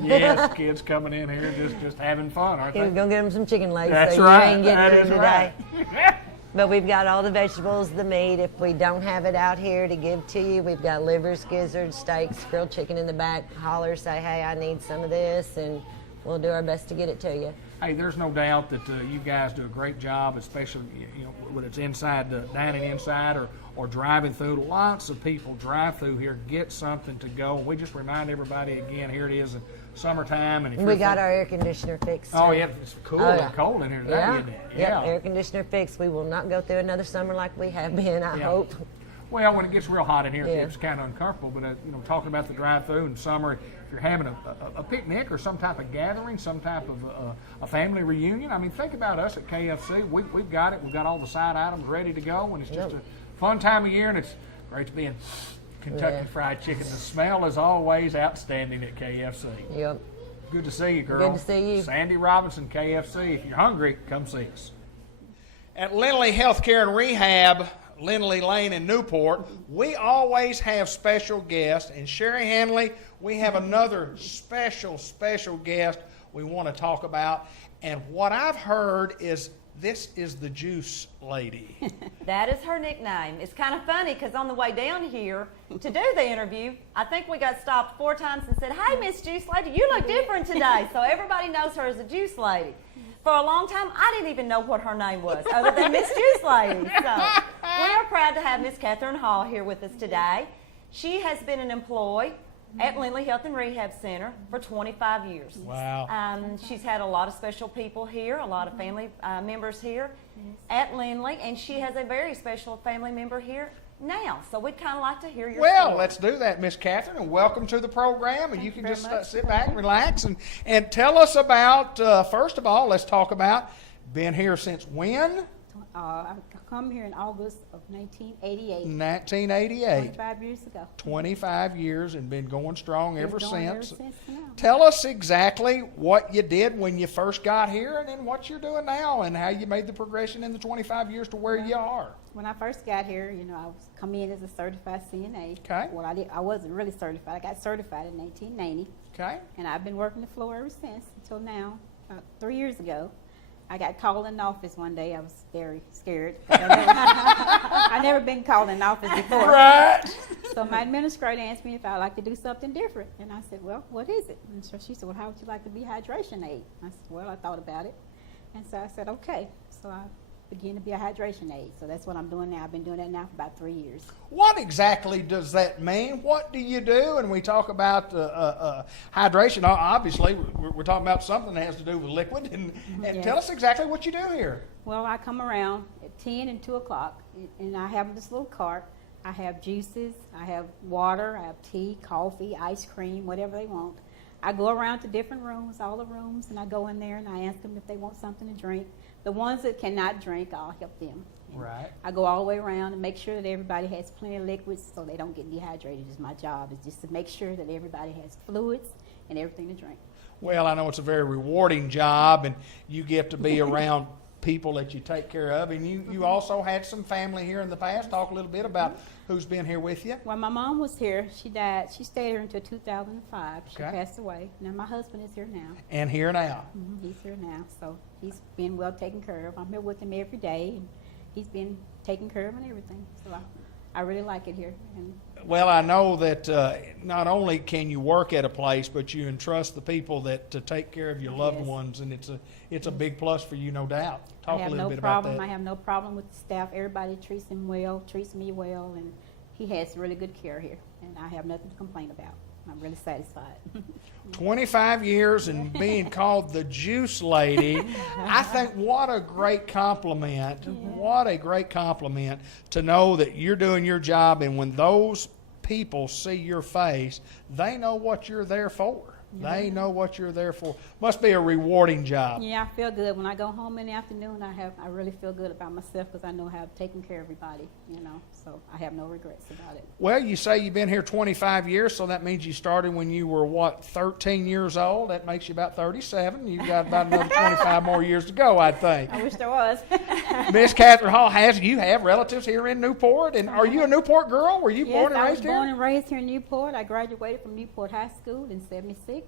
Yes, kids coming in here just having fun, aren't they? We're gonna get them some chicken legs. That's so right. You ain't getting That them is today. right. But we've got all the vegetables, the meat. If we don't have it out here to give to you, we've got livers, gizzards, steaks, grilled chicken in the back. Holler, say, hey, I need some of this, and we'll do our best to get it to you. Hey, there's no doubt that you guys do a great job, especially when it's inside, dining inside or driving through. Lots of people drive through here, get something to go. We just remind everybody again, here it is in summertime. And if We got our air conditioner fixed. Oh, too. yeah, it's cool Oh, and cold in here today, Yeah. isn't it? Yep, air conditioner fixed. We will not go through another summer like we have been, I hope. Well, when it gets real hot in here, Yeah. it's kind of uncomfortable. But talking about the drive-through in summer, if you're having a picnic or some type of gathering, some type of a family reunion, I mean, think about us at KFC. We've got it. We've got all the side items ready to go, and it's just a fun time of year, and it's great to be in Kentucky Fried Chicken. The smell is always outstanding at KFC. Yep. Good to see you, girl. Good to see you. Sandy Robinson, KFC. If you're hungry, come see us. At Lindley Healthcare and Rehab, Lindley Lane in Newport, we always have special guests. And Sherry Hanley, we have another special guest we want to talk about. And what I've heard is this is the juice lady. That is her nickname. It's kind of funny because on the way down here to do the interview, I think we got stopped 4 times and said, hey, Miss Juice Lady, you look different today. So everybody knows her as a Juice Lady. For a long time, I didn't even know what her name was other than Miss Juice Lady. So we are proud to have Miss Catherine Hall here with us today. She has been an employee at Lindley Health and Rehab Center for 25 years. Wow. She's had a lot of special people here, a lot of family members here at Lindley, and she has a very special family member here now. So we'd kind of like to hear your story. Let's do that, Miss Catherine, and welcome to the program. And you can just sit back and relax and tell us about, first of all, let's talk about, been here since when? I come here in August of 1988. 1988. 25 years ago. 25 years and been going strong ever Been going since. ever since now. Tell us exactly what you did when you first got here and then what you're doing now and how you made the progression in the 25 years to where you are. When I first got here, I was come in as a certified CNA. Okay. Well, I wasn't really certified. I got certified in 1990. Okay. And I've been working the floor ever since until now, about 3 years ago. I got called in the office one day. I was very scared. I've never been called in the office before. Right. So my administrator asked me if I'd like to do something different. And I said, well, what is it? And so she said, well, how would you like to be hydration aide? I said, well, I thought about it. And so I said, okay. So I began to be a hydration aide. So that's what I'm doing now. I've been doing that now for about 3 years. What exactly does that mean? What do you do? And we talk about hydration. Obviously, we're talking about something that has to do with liquid. And Yes. Tell us exactly what you do here. Well, I come around at 10 and 2 o'clock, and I have this little cart. I have juices, I have water, I have tea, coffee, ice cream, whatever they want. I go around to different rooms, all the rooms, and I go in there and I ask them if they want something to drink. The ones that cannot drink, I'll help them. Right. I go all the way around and make sure that everybody has plenty of liquids so they don't get dehydrated. It's my job, is just to make sure that everybody has fluids and everything to drink. Well, I know it's a very rewarding job, and you get to be around people that you take care of, and you also had some family here in the past. Talk a little bit about who's been here with you. Well, my mom was here. She died. She stayed here until 2005. She Okay. passed away. Now my husband is here now. And here now. He's here now, so he's been well taken care of. I'm here with him every day, and he's been taken care of and everything. So I really like it here. And Well, I know that not only can you work at a place, but you entrust the people that to take care of your loved ones, and it's a big plus for you, no doubt. Talk a little bit about that. I have no problem with the staff. Everybody treats him well, treats me well, and he has really good care here, and I have nothing to complain about. I'm really satisfied. 25 years and being called the Juice Lady. I think what a great compliment. What a great compliment to know that you're doing your job, and when those people see your face, they know what you're there for. They know what you're there for. Must be a rewarding job. Yeah, I feel good. When I go home in the afternoon, I really feel good about myself because I know how I've taken care of everybody, so I have no regrets about it. Well, you say you've been here 25 years, so that means you started when you were, 13 years old? That makes you about 37. You've got about another 25 more years to go, I think. I wish there was. Miss Catherine Hall, you have relatives here in Newport, and are you a Newport girl? Were you born and raised here? I was born and raised here in Newport. I graduated from Newport High School in '76.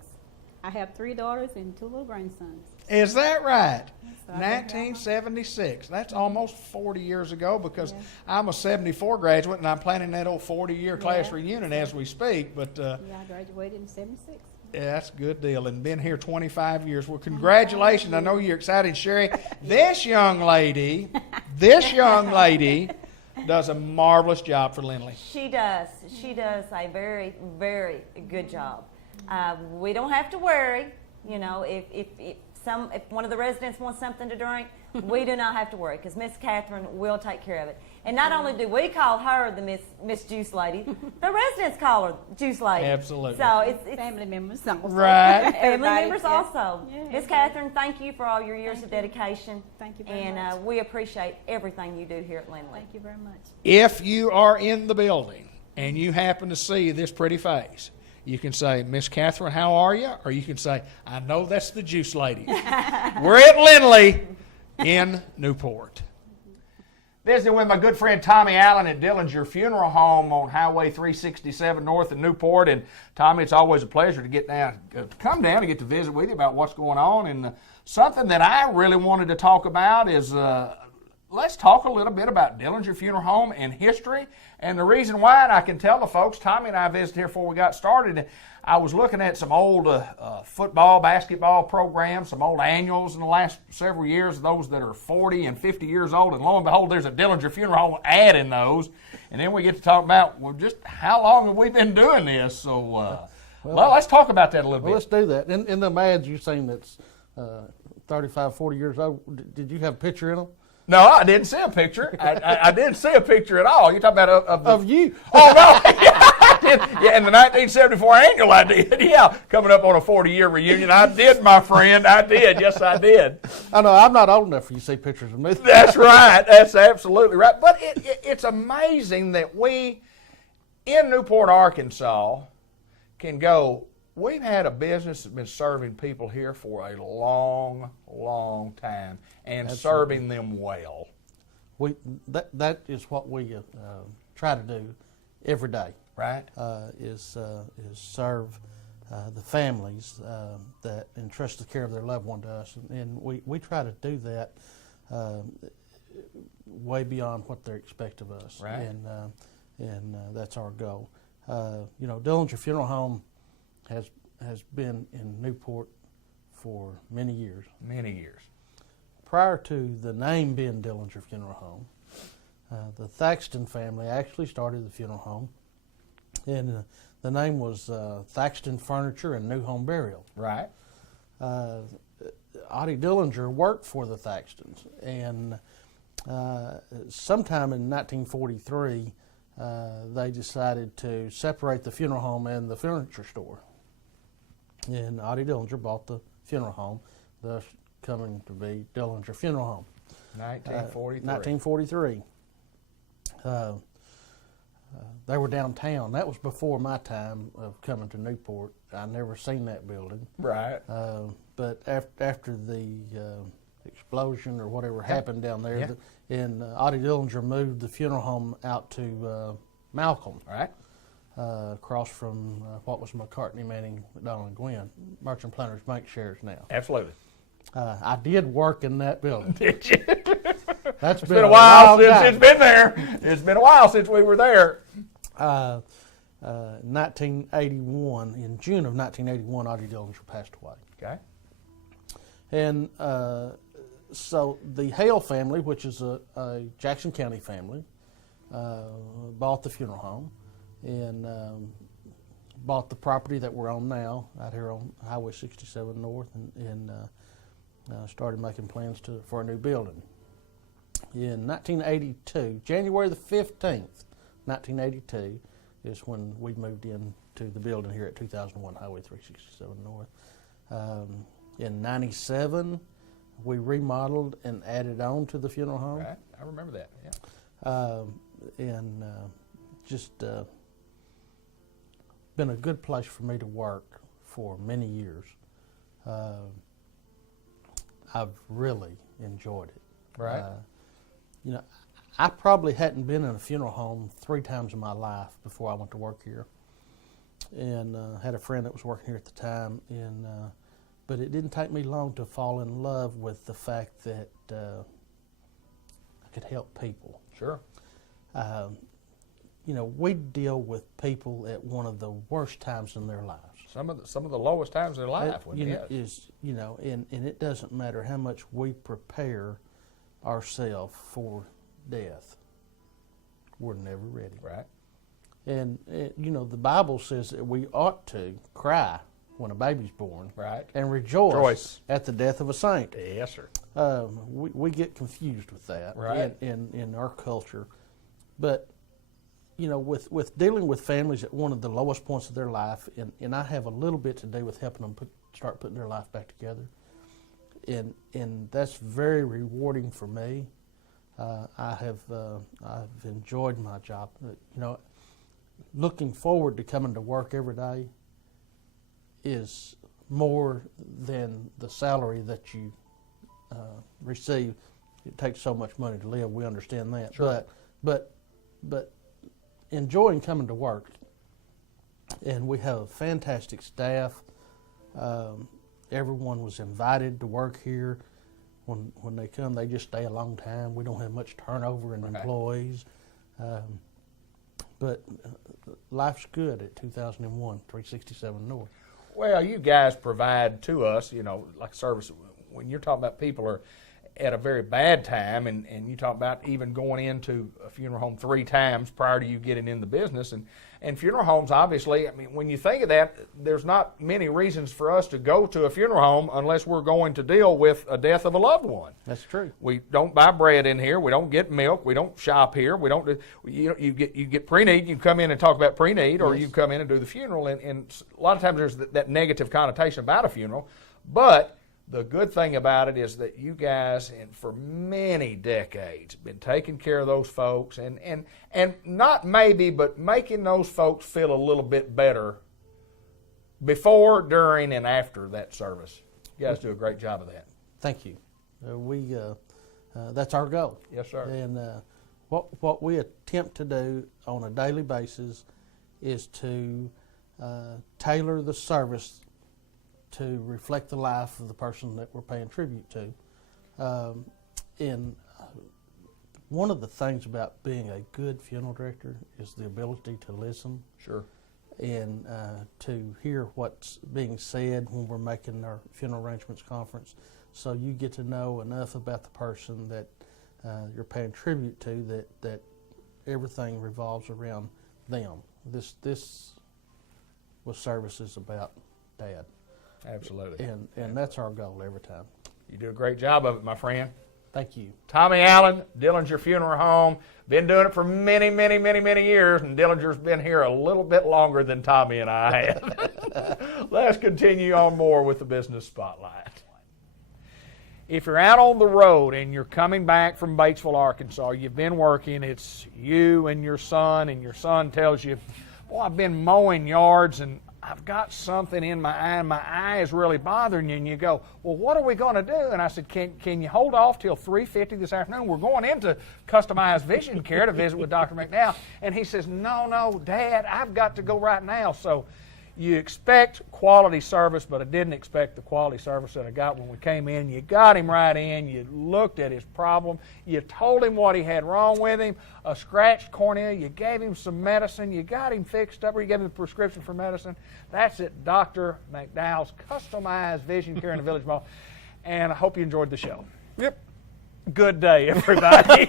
I have 3 daughters and 2 little grandsons. Is that right? So 1976. That's almost 40 years ago, because I'm a 74 graduate, and I'm planning that old 40-year class reunion as we speak. But I graduated in '76. Yeah, that's a good deal, and been here 25 years. Well, congratulations. I know you're excited, Sherry. This young lady does a marvelous job for Lindley. She does. She does a very, very good job. We don't have to worry, if one of the residents wants something to drink, we do not have to worry, because Miss Catherine will take care of it. And not only do we call her the Miss Juice Lady, the residents call her Juice Lady. Absolutely. So it's family members also. Right. Family members also. Yeah, Miss Catherine, thank you for all your years of dedication. Thank you very much. And we appreciate everything you do here at Lindley. Thank you very much. If you are in the building and you happen to see this pretty face, you can say, Miss Catherine, how are you? Or you can say, I know that's the Juice Lady. We're at Lindley in Newport. Visiting with my good friend Tommy Allen at Dillinger Funeral Home on Highway 367 north of Newport. And Tommy, it's always a pleasure to come down to get to visit with you about what's going on. And something that I really wanted to talk about is let's talk a little bit about Dillinger Funeral Home and history. And the reason why, and I can tell the folks, Tommy and I visited here before we got started. I was looking at some old football, basketball programs, some old annuals in the last several years, those that are 40 and 50 years old. And lo and behold, there's a Dillinger Funeral Home ad in those. And then we get to talk about, just how long have we been doing this? So, well, let's talk about that a little bit. Let's do that. In the ads you've seen that's 35, 40 years old, did you have a picture in them? No, I didn't see a picture. I didn't see a picture at all. You're talking about of you. Oh, no. I did. Yeah, in the 1974 annual I did. Yeah, coming up on a 40-year reunion. I did, my friend. I did. Yes, I did. I know. I'm not old enough for you to see pictures of me. That's right. That's absolutely right. But it's amazing that we, in Newport, Arkansas, can go, we've had a business that's been serving people here for a long, long time and serving them well. That is what we try to do every day. Right. Is serve the families that entrust the care of their loved one to us, and we try to do that way beyond what they expect of us. Right. And that's our goal. Dillinger Funeral Home has been in Newport for many years. Many years. Prior to the name being Dillinger Funeral Home, the Thaxton family actually started the funeral home, and the name was Thaxton Furniture and New Home Burial. Right. Oddie Dillinger worked for the Thaxtons, and sometime in 1943, they decided to separate the funeral home and the furniture store. And Oddie Dillinger bought the funeral home, thus coming to be Dillinger Funeral Home. 1943. They were downtown. That was before my time of coming to Newport. I never seen that building. Right. But after the explosion or whatever happened down there. Yeah. And Oddie Dillinger moved the funeral home out to Malcolm. Right. Across from what was McCartney, Manning, McDonald, and Gwynn. Merchant Planters Bank shares now. Absolutely. I did work in that building. Did you? That's It's been a while since it's been there. It's been a while since we were there. 1981, in June of 1981, Oddie Dillinger passed away. Okay. And so the Hale family, which is a Jackson County family, bought the funeral home and bought the property that we're on now, out here on Highway 67 North, and started making plans for a new building. In 1982, January the 15th, 1982, is when we moved into the building here at 2001 Highway 367 North. In 97, we remodeled and added on to the funeral home. Right. I remember that, yeah. And just been a good place for me to work for many years. I've really enjoyed it. Right. You know, I probably hadn't been in a funeral home 3 times in my life before I went to work here. And had a friend that was working here at the time, and but it didn't take me long to fall in love with the fact that I could help people. Sure. You know, we deal with people at one of the worst times in their lives. Some of the lowest times in their life. And it doesn't matter how much we prepare ourselves for death, we're never ready. Right. And you know, the Bible says that we ought to cry when a baby's born, right, and rejoice at the death of a saint. Yes, sir. We get confused with that, right, in our culture, but you know, with dealing with families at one of the lowest points of their life, and I have a little bit to do with helping them start putting their life back together, and that's very rewarding for me. I've enjoyed my job. You know, looking forward to coming to work every day is more than the salary that you receive. It takes so much money to live. We understand that. Sure. But enjoying coming to work, and we have a fantastic staff. Everyone was invited to work here. When they come, they just stay a long time. We don't have much turnover in employees. But life's good at 2001, 367 North. Well, you guys provide to us, you know, like service. When you're talking about people are at a very bad time, and you talk about even going into a funeral home 3 times prior to you getting in the business, and funeral homes, obviously, I mean, when you think of that, there's not many reasons for us to go to a funeral home unless we're going to deal with a death of a loved one. That's true. We don't buy bread in here. We don't get milk. We don't shop here. We don't. You get pre-need. You come in and talk about pre-need, or you come in and do the funeral. And a lot of times there's that negative connotation about a funeral, but the good thing about it is that you guys, and for many decades, been taking care of those folks, and not maybe, but making those folks feel a little bit better before, during, and after that service. You guys do a great job of that. Thank you. That's our goal. Yes, sir. And what we attempt to do on a daily basis is to tailor the service to reflect the life of the person that we're paying tribute to. And one of the things about being a good funeral director is the ability to listen. Sure. And to hear what's being said when we're making our funeral arrangements conference, so you get to know enough about the person that you're paying tribute to, that everything revolves around them. This was services about Dad. Absolutely. And that's our goal every time. You do a great job of it, my friend. Thank you. Tommy Allen, Dillinger Funeral Home. Been doing it for many, many, many, many years, and Dillinger's been here a little bit longer than Tommy and I have. Let's continue on more with the Business Spotlight. If you're out on the road and you're coming back from Batesville, Arkansas, you've been working, it's you and your son tells you, boy, I've been mowing yards and I've got something in my eye, and my eye is really bothering you. And you go, well, what are we going to do? And I said, can you hold off till 3:50 this afternoon? We're going into customized vision care to visit with Dr. McDowell. And he says, no, Dad, I've got to go right now. So you expect quality service, but I didn't expect the quality service that I got when we came in. You got him right in. You looked at his problem. You told him what he had wrong with him, a scratched cornea. You gave him some medicine. You got him fixed up, or you gave him a prescription for medicine. That's at Dr. McDowell's Customized Vision Care in the Village Mall. And I hope you enjoyed the show. Yep. Good day, everybody.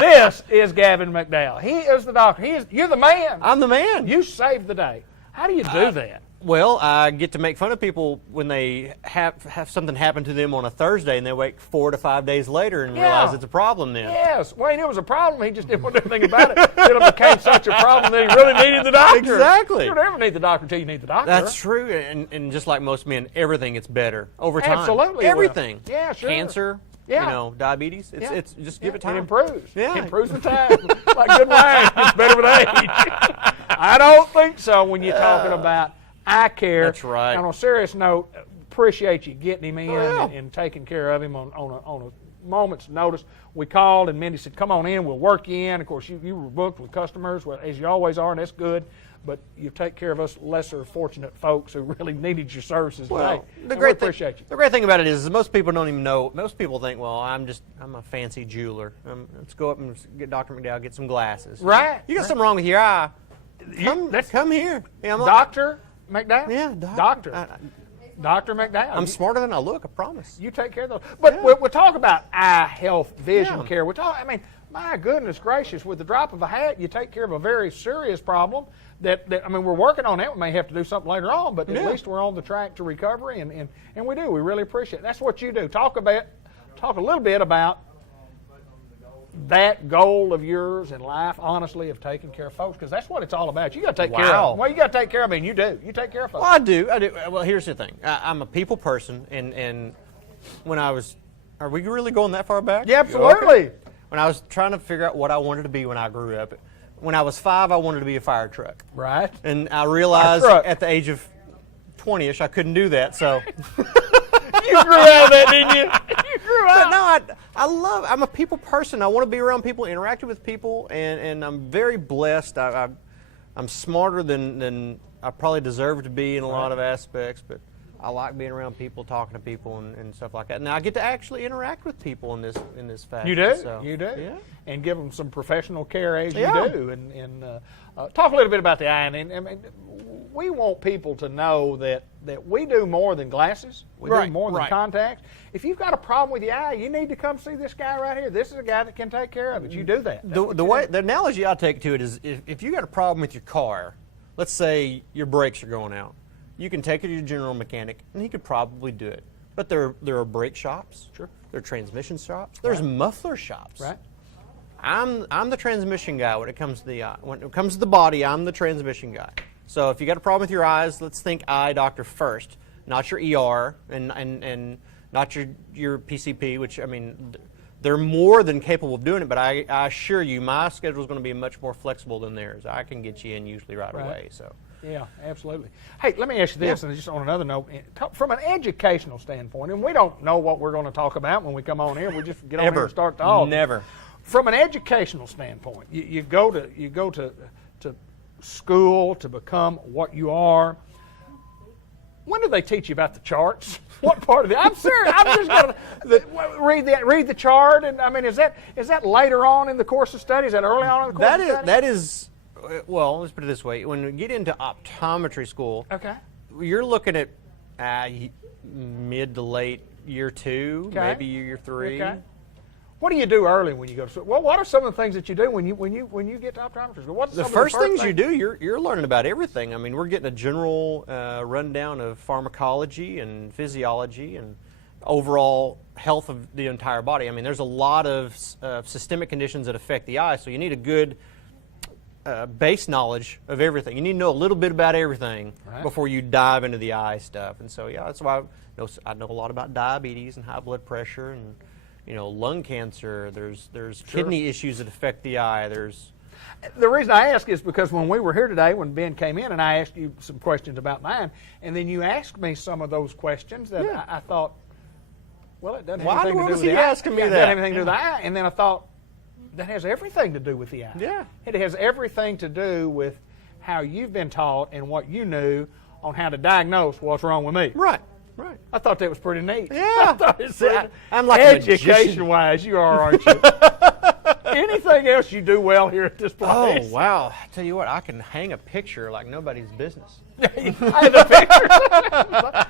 This is Gavin McDowell. He is the doctor. You're the man. I'm the man. You saved the day. How do you do that? Well, I get to make fun of people when they have something happen to them on a Thursday and they wake 4 to 5 days later and realize it's a problem then. Yes. Well, he knew it was a problem. He just didn't want to do anything about it. Until it became such a problem that he really needed the doctor. Exactly. You don't ever need the doctor until you need the doctor. That's true. And just like most men, everything gets better over time. Absolutely. Everything. Yeah, sure. Cancer. Yeah. Diabetes. It's just give it time. It improves. Yeah. It improves with time. Like good wine, it's better with age. I don't think so when you're talking about eye care. That's right. And on a serious note, appreciate you getting him in and taking care of him on a moment's notice. We called and Mindy said, come on in, we'll work you in. Of course, you were booked with customers, well, as you always are, and that's good. But you take care of us lesser fortunate folks who really needed your services today. The great appreciate you. The great thing about it is most people don't even know. Most people think, well, I'm a fancy jeweler. Let's go up and get Dr. McDowell, get some glasses. Right. You got something wrong with your eye. Come here. Yeah, Dr. McDowell? Yeah, Doctor. Dr. McDowell. I'm smarter than I look, I promise. You take care of those. But we'll talk about eye health, vision care. My goodness gracious, with the drop of a hat, you take care of a very serious problem that we're working on it. We may have to do something later on, but at least we're on the track to recovery, and we do. We really appreciate it. That's what you do. Talk a little bit about that goal of yours in life, honestly, of taking care of folks, because that's what it's all about. You got to take care of them. Well, you got to take care of them, and you do. You take care of folks. Well, I do. Well, here's the thing. I'm a people person, and when I was, are we really going that far back? Yeah, absolutely. Okay. When I was trying to figure out what I wanted to be when I grew up, when I was 5, I wanted to be a fire truck. Right. And I realized at the age of 20-ish, I couldn't do that, so. You grew out of that, didn't you? You grew out. But no, I'm a people person. I want to be around people, interact with people, and I'm very blessed. I'm smarter than I probably deserve to be in a lot of aspects, but I like being around people, talking to people, and stuff like that. Now I get to actually interact with people in this fashion. You do. So, you do. Yeah. And give them some professional care as you do. And talk a little bit about the eye. And we want people to know that we do more than glasses. We do more than contacts. If you've got a problem with your eye, you need to come see this guy right here. This is a guy that can take care of it. You do that. The analogy I take to it is if you got a problem with your car, let's say your brakes are going out. You can take it to your general mechanic, and he could probably do it. But there are brake shops. Sure. There are transmission shops. There's muffler shops. Right. I'm the transmission guy when it comes to the eye. When it comes to the body, I'm the transmission guy. So if you got a problem with your eyes, let's think eye doctor first, not your ER and not your PCP, which they're more than capable of doing it. But I assure you, my schedule is going to be much more flexible than theirs. I can get you in usually right away. So. Yeah, absolutely. Hey, let me ask you this, and just on another note, from an educational standpoint, and we don't know what we're going to talk about when we come on here. We just get on here and start talking. Never. From an educational standpoint, you go to school to become what you are. When do they teach you about the charts? What part of it? I'm serious. I'm just going to read the chart, and is that later on in the course of study? Is that early on in the course of study? That is. Well, let's put it this way. When we get into optometry school, you're looking at mid to late year 2, maybe year 3. Okay. What do you do early when you go to school? Well, what are some of the things that you do when you get to optometry school? What's the first things you do? You're learning about everything. We're getting a general rundown of pharmacology and physiology and overall health of the entire body. There's a lot of systemic conditions that affect the eye, so you need a good base knowledge of everything. You need to know a little bit about everything before you dive into the eye stuff. And so, that's why I know a lot about diabetes and high blood pressure and lung cancer. There's kidney issues that affect the eye. There's The reason I ask is because when we were here today, when Ben came in and I asked you some questions about mine, and then you asked me some of those questions that I thought, well, it doesn't have anything to do with the eye. Why was he asking me that? It doesn't have anything to do with the eye. And then I thought, that has everything to do with the eye. Yeah. It has everything to do with how you've been taught and what you knew on how to diagnose what's wrong with me. Right. Right. I thought that was pretty neat. Yeah. I thought it's I'm like education-wise, you are, aren't you? Anything else you do well here at this place? Oh, wow. I tell you what, I can hang a picture like nobody's business. The pictures,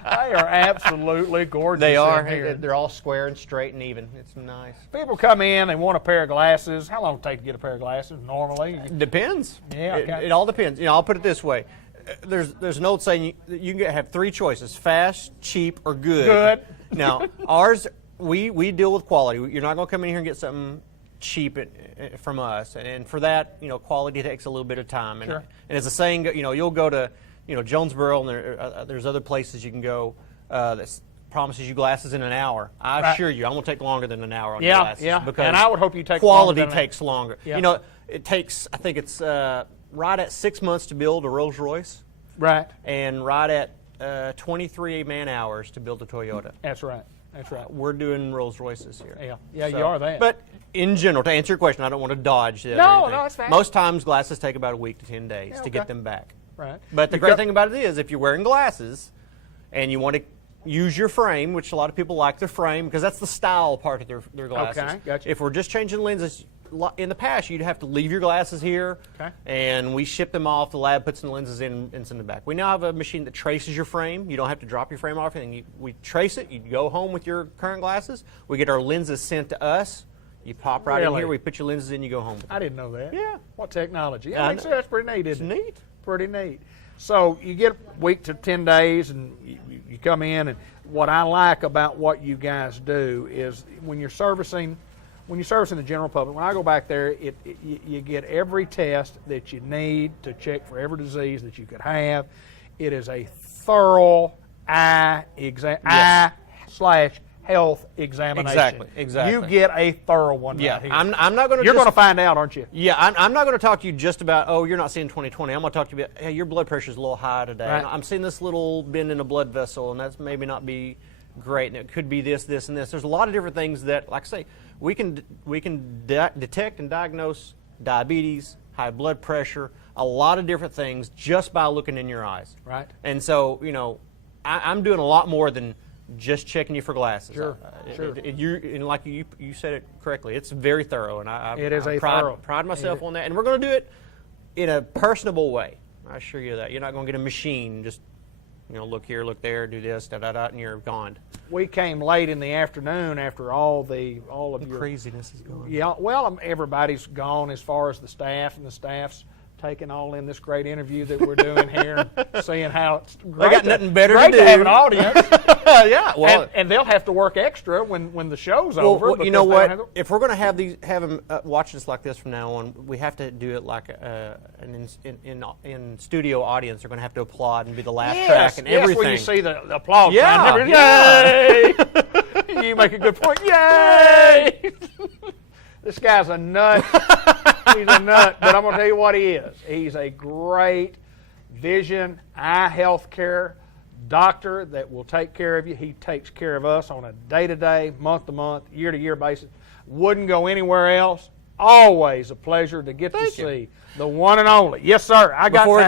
they are absolutely gorgeous. They are. in here. They're all square and straight and even. It's nice. People come in, they want a pair of glasses. How long does it take to get a pair of glasses normally? Depends. Yeah, okay. It all depends. I'll put it this way. There's an old saying, you can have three choices: fast, cheap, or good. Good. Now, ours, we deal with quality. You're not going to come in here and get something cheap from us, and for that, quality takes a little bit of time. And, Sure. and as the saying, you'll go to, Jonesboro, and there's other places you can go that promises you glasses in an hour. I assure you, I'm going to take longer than an hour on your glasses. Yeah, because and I would hope you take quality longer than takes longer. Yeah. It takes, I think it's right at 6 months to build a Rolls Royce. Right. And right at 23 man hours to build a Toyota. That's right. That's right. We're doing Rolls Royces here. Yeah. Yeah, you are that. But in general, to answer your question, I don't want to dodge that. No, it's fine. Most times glasses take about a week to 10 days to get them back. Right. But the great thing about it is if you're wearing glasses and you want to use your frame, which a lot of people like their frame because that's the style part of their glasses. Okay, gotcha. If we're just changing lenses, in the past, you'd have to leave your glasses here, and we ship them off. The lab puts the lenses in and send them back. We now have a machine that traces your frame. You don't have to drop your frame off anything. We trace it. You go home with your current glasses. We get our lenses sent to us. You pop right in here. We put your lenses in. You go home. I didn't know that. Yeah. What technology? I I think that's pretty neat, isn't it? It's neat. Pretty neat. So you get a week to 10 days, and you come in, and what I like about what you guys do is when you're servicing the general public, when I go back there, you get every test that you need to check for every disease that you could have. It is a thorough eye/health examination. Exactly. You get a thorough one. Yeah, right here. I'm not going to. You're going to find out, aren't you? Yeah, I'm not going to talk to you just about, you're not seeing 20/20. I'm going to talk to you about, hey, your blood pressure's a little high today. Right. I'm seeing this little bend in a blood vessel, and that's maybe not be great, and it could be this, this, and this. There's a lot of different things that, like I say, we can detect and diagnose diabetes, high blood pressure, a lot of different things just by looking in your eyes. Right. And so, I'm doing a lot more than just checking you for glasses. Sure, sure. And like you said it correctly, it's very thorough, and I pride myself on that. And we're going to do it in a personable way. I assure you that. You're not going to get a machine just, look here, look there, do this, and you're gone. We came late in the afternoon after all of your craziness is gone. Yeah, well, everybody's gone as far as the staff, and the staff's taking all in this great interview that we're doing here, and seeing how it's great. They got nothing better to do. have an audience. Yeah, well, and they'll have to work extra when the show's well, over. Well, you know what? If we're going to have them watch this like this from now on, we have to do it like an in studio audience. They're going to have to applaud and be the laugh track and everything. Yes, when you see the applause. Yeah, yay! You make a good point. Yay! This guy's a nut. He's a nut, but I'm going to tell you what he is. He's a great vision, eye health care doctor that will take care of you. He takes care of us on a day-to-day, month-to-month, year-to-year basis. Wouldn't go anywhere else. Always a pleasure to get to see the one and only. Yes, sir. Before we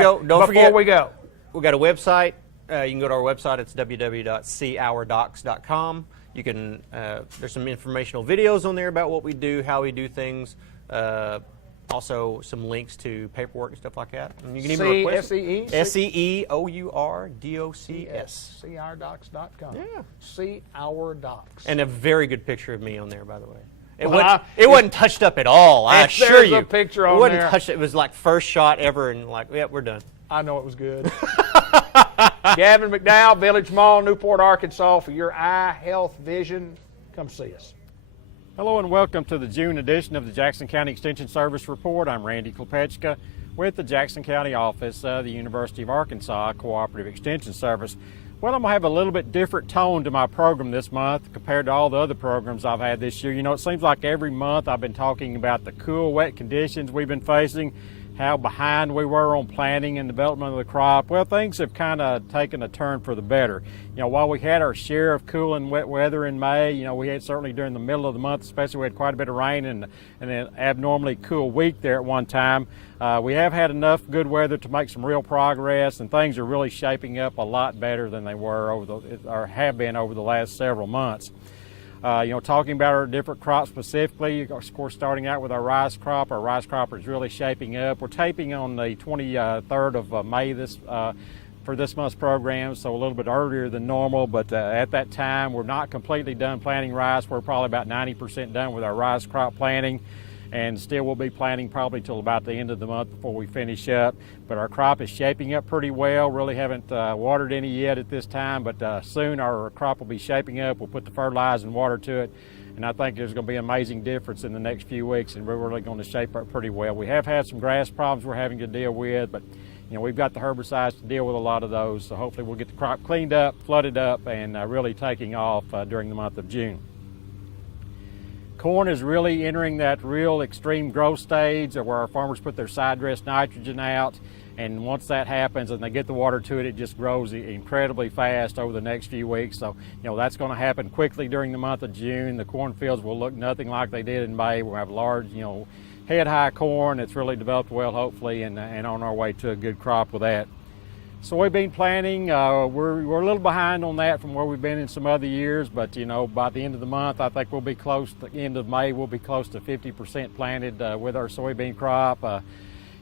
go, we got a website. You can go to our website. It's www.seeourdocs.com. You can. There's some informational videos on there about what we do, how we do things. Also, some links to paperwork and stuff like that. And you can even request SEEOURDOCS. SeeOurDocs.com. Yeah. See Our Docs. And a very good picture of me on there, by the way. It wasn't touched up at all. I assure you. There's a picture on it wasn't there. touched. It was like first shot ever, and we're done. I know it was good. Gavin McDowell, Village Mall, Newport, Arkansas, for your eye health vision. Come see us. Hello and welcome to the June edition of the Jackson County Extension Service Report. I'm Randy Klepechka with the Jackson County office of the University of Arkansas Cooperative Extension Service. Well, I'm going to have a little bit different tone to my program this month compared to all the other programs I've had this year. You know, it seems like every month I've been talking about the cool, wet conditions we've been facing, how behind we were on planting and development of the crop. Well, things have kind of taken a turn for the better. You know, while we had our share of cool and wet weather in May, you know, we had certainly during the middle of the month, especially we had quite a bit of rain and an abnormally cool week there at one time. We have had enough good weather to make some real progress, and things are really shaping up a lot better than they were or have been over the last several months. You know, talking about our different crops specifically, of course, starting out with our rice crop is really shaping up. We're taping on the 23rd of May for this month's program, so a little bit earlier than normal, but at that time, we're not completely done planting rice. We're probably about 90% done with our rice crop planting, and still we'll be planting probably till about the end of the month before we finish up. But our crop is shaping up pretty well. Really haven't watered any yet at this time, but soon our crop will be shaping up. We'll put the fertilizer and water to it, and I think there's going to be an amazing difference in the next few weeks, and we're really going to shape up pretty well. We have had some grass problems we're having to deal with, but you know, we've got the herbicides to deal with a lot of those, so hopefully we'll get the crop cleaned up, flooded up, and really taking off during the month of June. Corn is really entering that real extreme growth stage where our farmers put their side dress nitrogen out, and once that happens and they get the water to it, it just grows incredibly fast over the next few weeks. So, you know, that's going to happen quickly during the month of June. The cornfields will look nothing like they did in May. We'll have large, you know, head-high corn that's really developed well, hopefully, and on our way to a good crop with that. Soybean planting, we're a little behind on that from where we've been in some other years, but you know, by the end of the month, I think we'll be close to the end of May, we'll be close to 50% planted with our soybean crop.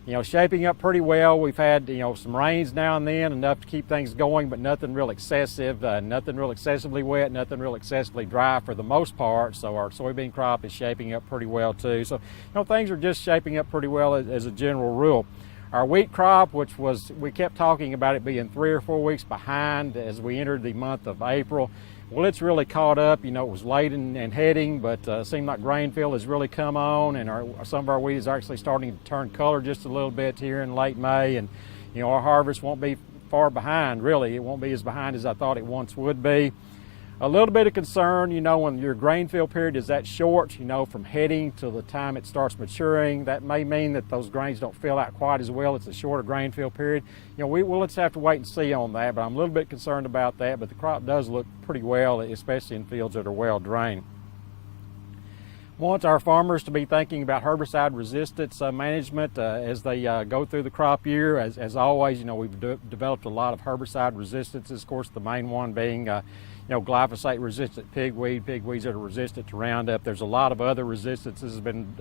You know, shaping up pretty well. We've had, you know, some rains now and then, enough to keep things going, but nothing real excessive, nothing real excessively wet, nothing real excessively dry for the most part. So our soybean crop is shaping up pretty well too. So, you know, things are just shaping up pretty well as a general rule. Our wheat crop, which was, we kept talking about it being 3 or 4 weeks behind as we entered the month of April. Well, it's really caught up. You know, it was late in heading, but it seemed like grain fill has really come on, and some of our wheat is actually starting to turn color just a little bit here in late May. And, you know, our harvest won't be far behind, really. It won't be as behind as I thought it once would be. A little bit of concern, you know, when your grain fill period is that short, you know, from heading to the time it starts maturing, that may mean that those grains don't fill out quite as well. It's a shorter grain fill period. You know, we'll just have to wait and see on that, but I'm a little bit concerned about that. But the crop does look pretty well, especially in fields that are well drained. Want our farmers to be thinking about herbicide resistance management as they go through the crop year. As always, you know, we've developed a lot of herbicide resistances. Of course, the main one being you know, glyphosate-resistant pigweeds that are resistant to Roundup. There's a lot of other resistances have been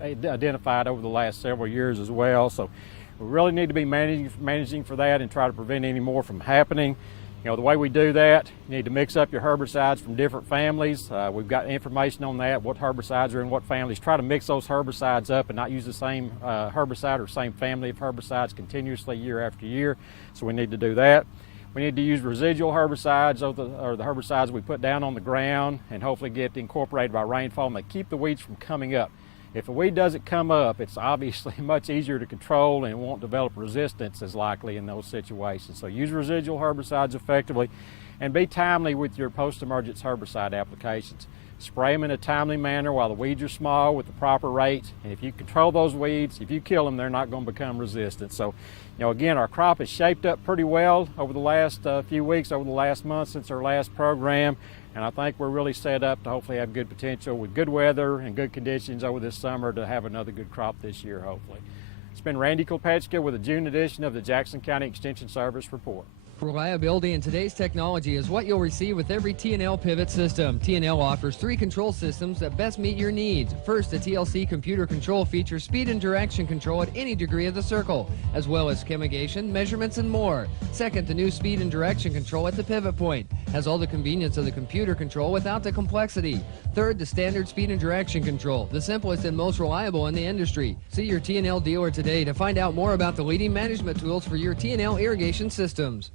identified over the last several years as well. So we really need to be managing for that and try to prevent any more from happening. You know, the way we do that, you need to mix up your herbicides from different families. We've got information on that, what herbicides are in what families. Try to mix those herbicides up and not use the same herbicide or same family of herbicides continuously year after year. So we need to do that. We need to use residual herbicides or the herbicides we put down on the ground and hopefully get incorporated by rainfall, and they keep the weeds from coming up. If a weed doesn't come up, it's obviously much easier to control and won't develop resistance as likely in those situations. So use residual herbicides effectively and be timely with your post-emergence herbicide applications. Spray them in a timely manner while the weeds are small with the proper rate. And if you control those weeds, if you kill them, they're not going to become resistant. So, you know, again, our crop is shaped up pretty well over the last few weeks, over the last month since our last program. And I think we're really set up to hopefully have good potential with good weather and good conditions over this summer to have another good crop this year, hopefully. It's been Randy Kopechka with a June edition of the Jackson County Extension Service Report. Reliability in today's technology is what you'll receive with every T&L pivot system. T&L offers 3 control systems that best meet your needs. First, the TLC computer control features speed and direction control at any degree of the circle, as well as chemigation, measurements, and more. Second, the new speed and direction control at the pivot point has all the convenience of the computer control without the complexity. Third, the standard speed and direction control, the simplest and most reliable in the industry. See your T&L dealer today to find out more about the leading management tools for your T&L irrigation systems.